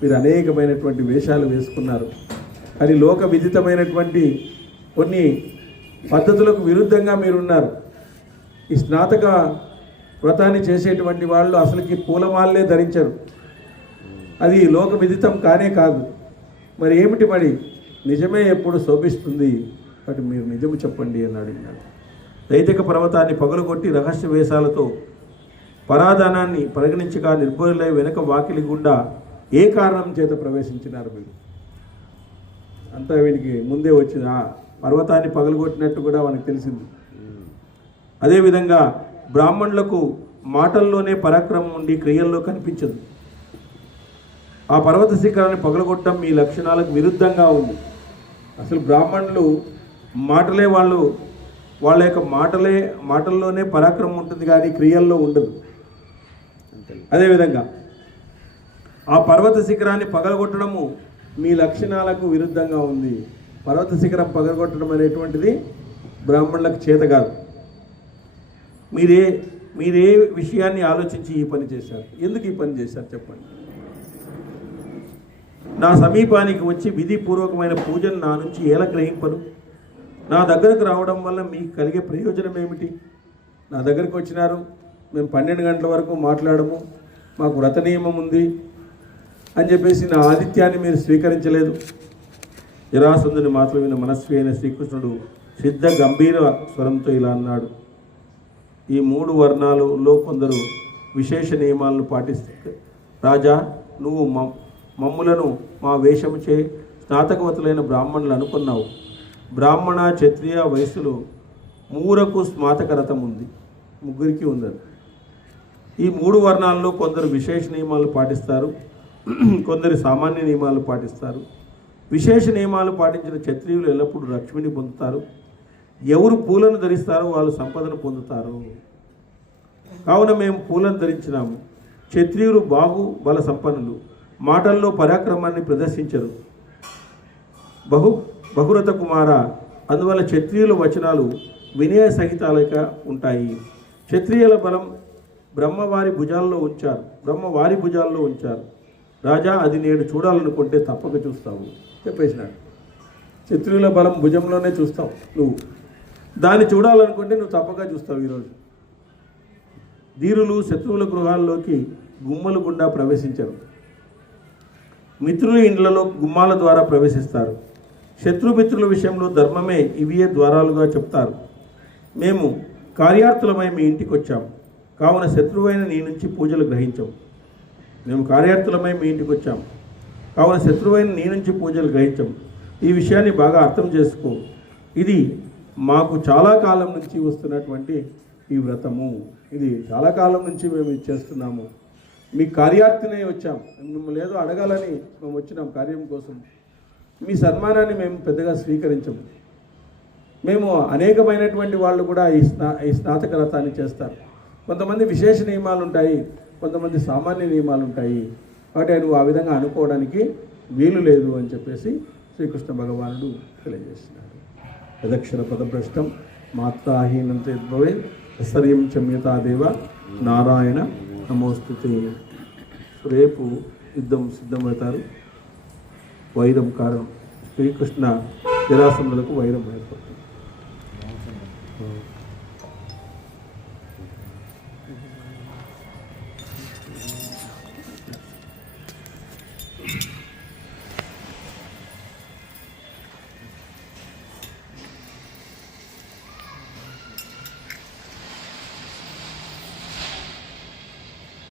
మీరు అనేకమైనటువంటి వేషాలు వేసుకున్నారు. అది లోక విదితమైనటువంటి కొన్ని పద్ధతులకు విరుద్ధంగా మీరున్నారు. ఈ స్నాతక వ్రతాన్ని చేసేటువంటి వాళ్ళు అసలుకి పూలమాలలే ధరించరు. అది లోక విదితం కానే కాదు. మరి ఏమిటి మరి నిజమే ఎప్పుడు శోభిస్తుంది, బట్ మీరు నిజము చెప్పండి అని అడిగినాడు. దైతిక పర్వతాన్ని పగలగొట్టి రహస్య వేషాలతో పరాధానాన్ని పరిగణించక నిర్భయులై వెనక వాకిలి గుండా ఏ కారణం చేత ప్రవేశించినారు మీరు? అంతా వీనికి ముందే వచ్చింది. ఆ పర్వతాన్ని పగలగొట్టినట్టు కూడా మనకు తెలిసింది. అదేవిధంగా బ్రాహ్మణులకు మాటల్లోనే పరాక్రమం ఉండి క్రియల్లో కనిపించదు. ఆ పర్వత శిఖరాన్ని పగలగొట్టడం మీ లక్షణాలకు విరుద్ధంగా ఉంది. అసలు బ్రాహ్మణులు మాటలే వాళ్ళ యొక్క మాటల్లోనే పరాక్రమం ఉంటుంది కానీ క్రియల్లో ఉండదు. అదేవిధంగా ఆ పర్వత శిఖరాన్ని పగలగొట్టడము మీ లక్షణాలకు విరుద్ధంగా ఉంది. పర్వత శిఖరం పగలగొట్టడం అనేటువంటిది బ్రాహ్మణులకు చేత కాదు. మీరే విషయాన్ని ఆలోచించి ఈ పని చేశారు? ఎందుకు ఈ పని చేశారు చెప్పండి. నా సమీపానికి వచ్చి విధిపూర్వకమైన పూజను నా నుంచి ఎలా గ్రహింపను? నా దగ్గరకు రావడం వల్ల మీకు కలిగే ప్రయోజనం ఏమిటి? నా దగ్గరకు వచ్చినారు, మేము 12 గంటల వరకు మాట్లాడము, మాకు వ్రత నియమం ఉంది అని చెప్పేసి నా ఆతిథ్యాన్ని మీరు స్వీకరించలేదు. జరాసంధుని మాటలు విన్న మనస్వి అయిన శ్రీకృష్ణుడు సిద్ధ గంభీర స్వరంతో ఇలా అన్నాడు. ఈ 3 వర్ణాలలో కొందరు విశేష నియమాలను పాటిస్తే రాజా, నువ్వు మమ్ములను మా వేషముచే స్నాతకవతులైన బ్రాహ్మణులు అనుకున్నావు. బ్రాహ్మణ, క్షత్రియ, వైశ్యులు 3కు స్నాతక రథం ఉంది, 3కి ఉన్నది. ఈ 3 వర్ణాల్లో కొందరు విశేష నియమాలు పాటిస్తారు, కొందరు సామాన్య నియమాలు పాటిస్తారు. విశేష నియమాలు పాటించిన క్షత్రియులు ఎల్లప్పుడూ లక్ష్మిని పొందుతారు. ఎవరు పూలను ధరిస్తారో వాళ్ళు సంపదను పొందుతారు. కావున మేము పూలను ధరించినాము. క్షత్రియులు బల సంపన్నులు, మాటల్లో పరాక్రమాన్ని ప్రదర్శించరు. బహురథ కుమార, అందువల్ల క్షత్రియుల వచనాలు వినయ సహితాలుగా ఉంటాయి. క్షత్రియుల బలం బ్రహ్మవారి భుజాల్లో ఉంచారు. రాజా, అది నేడు చూడాలనుకుంటే తప్పక చూస్తావు చెప్పేసినాడు. క్షత్రియుల బలం భుజంలోనే చూస్తావు నువ్వు, దాన్ని చూడాలనుకుంటే నువ్వు తప్పక చూస్తావు. ఈరోజు ధీరులు శత్రువుల గృహాల్లోకి గుమ్మలు గుండా ప్రవేశించరు. మిత్రుల ఇండ్లలో గుమ్మాల ద్వారా ప్రవేశిస్తారు. శత్రుమిత్రుల విషయంలో ధర్మమే ఇవియే ద్వారాలుగా చెప్తారు. మేము కార్యార్థులమై మీ ఇంటికి వచ్చాము, కావున శత్రువైన నీ నుంచి పూజలు గ్రహించము. ఈ విషయాన్ని బాగా అర్థం చేసుకో. ఇది మాకు చాలా కాలం నుంచి వస్తున్నటువంటి ఈ వ్రతము. ఇది చాలా కాలం నుంచి మేము ఇది చేస్తున్నాము. మీ కార్యార్థినే వచ్చాం, మిమ్మల్ని ఏదో అడగాలని మేము వచ్చినాం కార్యం కోసం. మీ సన్మానాన్ని మేము పెద్దగా స్వీకరించము. మేము అనేకమైనటువంటి వాళ్ళు కూడా ఈ స్నాతక వ్రతాన్ని చేస్తారు. కొంతమంది విశేష నియమాలు ఉంటాయి, కొంతమంది సామాన్య నియమాలు ఉంటాయి. కాబట్టి నువ్వు ఆ విధంగా అనుకోవడానికి వీలు లేదు అని చెప్పేసి శ్రీకృష్ణ భగవానుడు తెలియజేస్తున్నాడు. యదక్షర పదభ్రష్టం మాత్రాహీనంత యద్భవే సర్యం చమ్యతాదేవ నారాయణ నమోస్తుతే. రేపు యుద్ధం సిద్ధమవుతారు. వైరం కారణం శ్రీకృష్ణ జరాసంధులకు వైరం ఏర్పడుతుంది.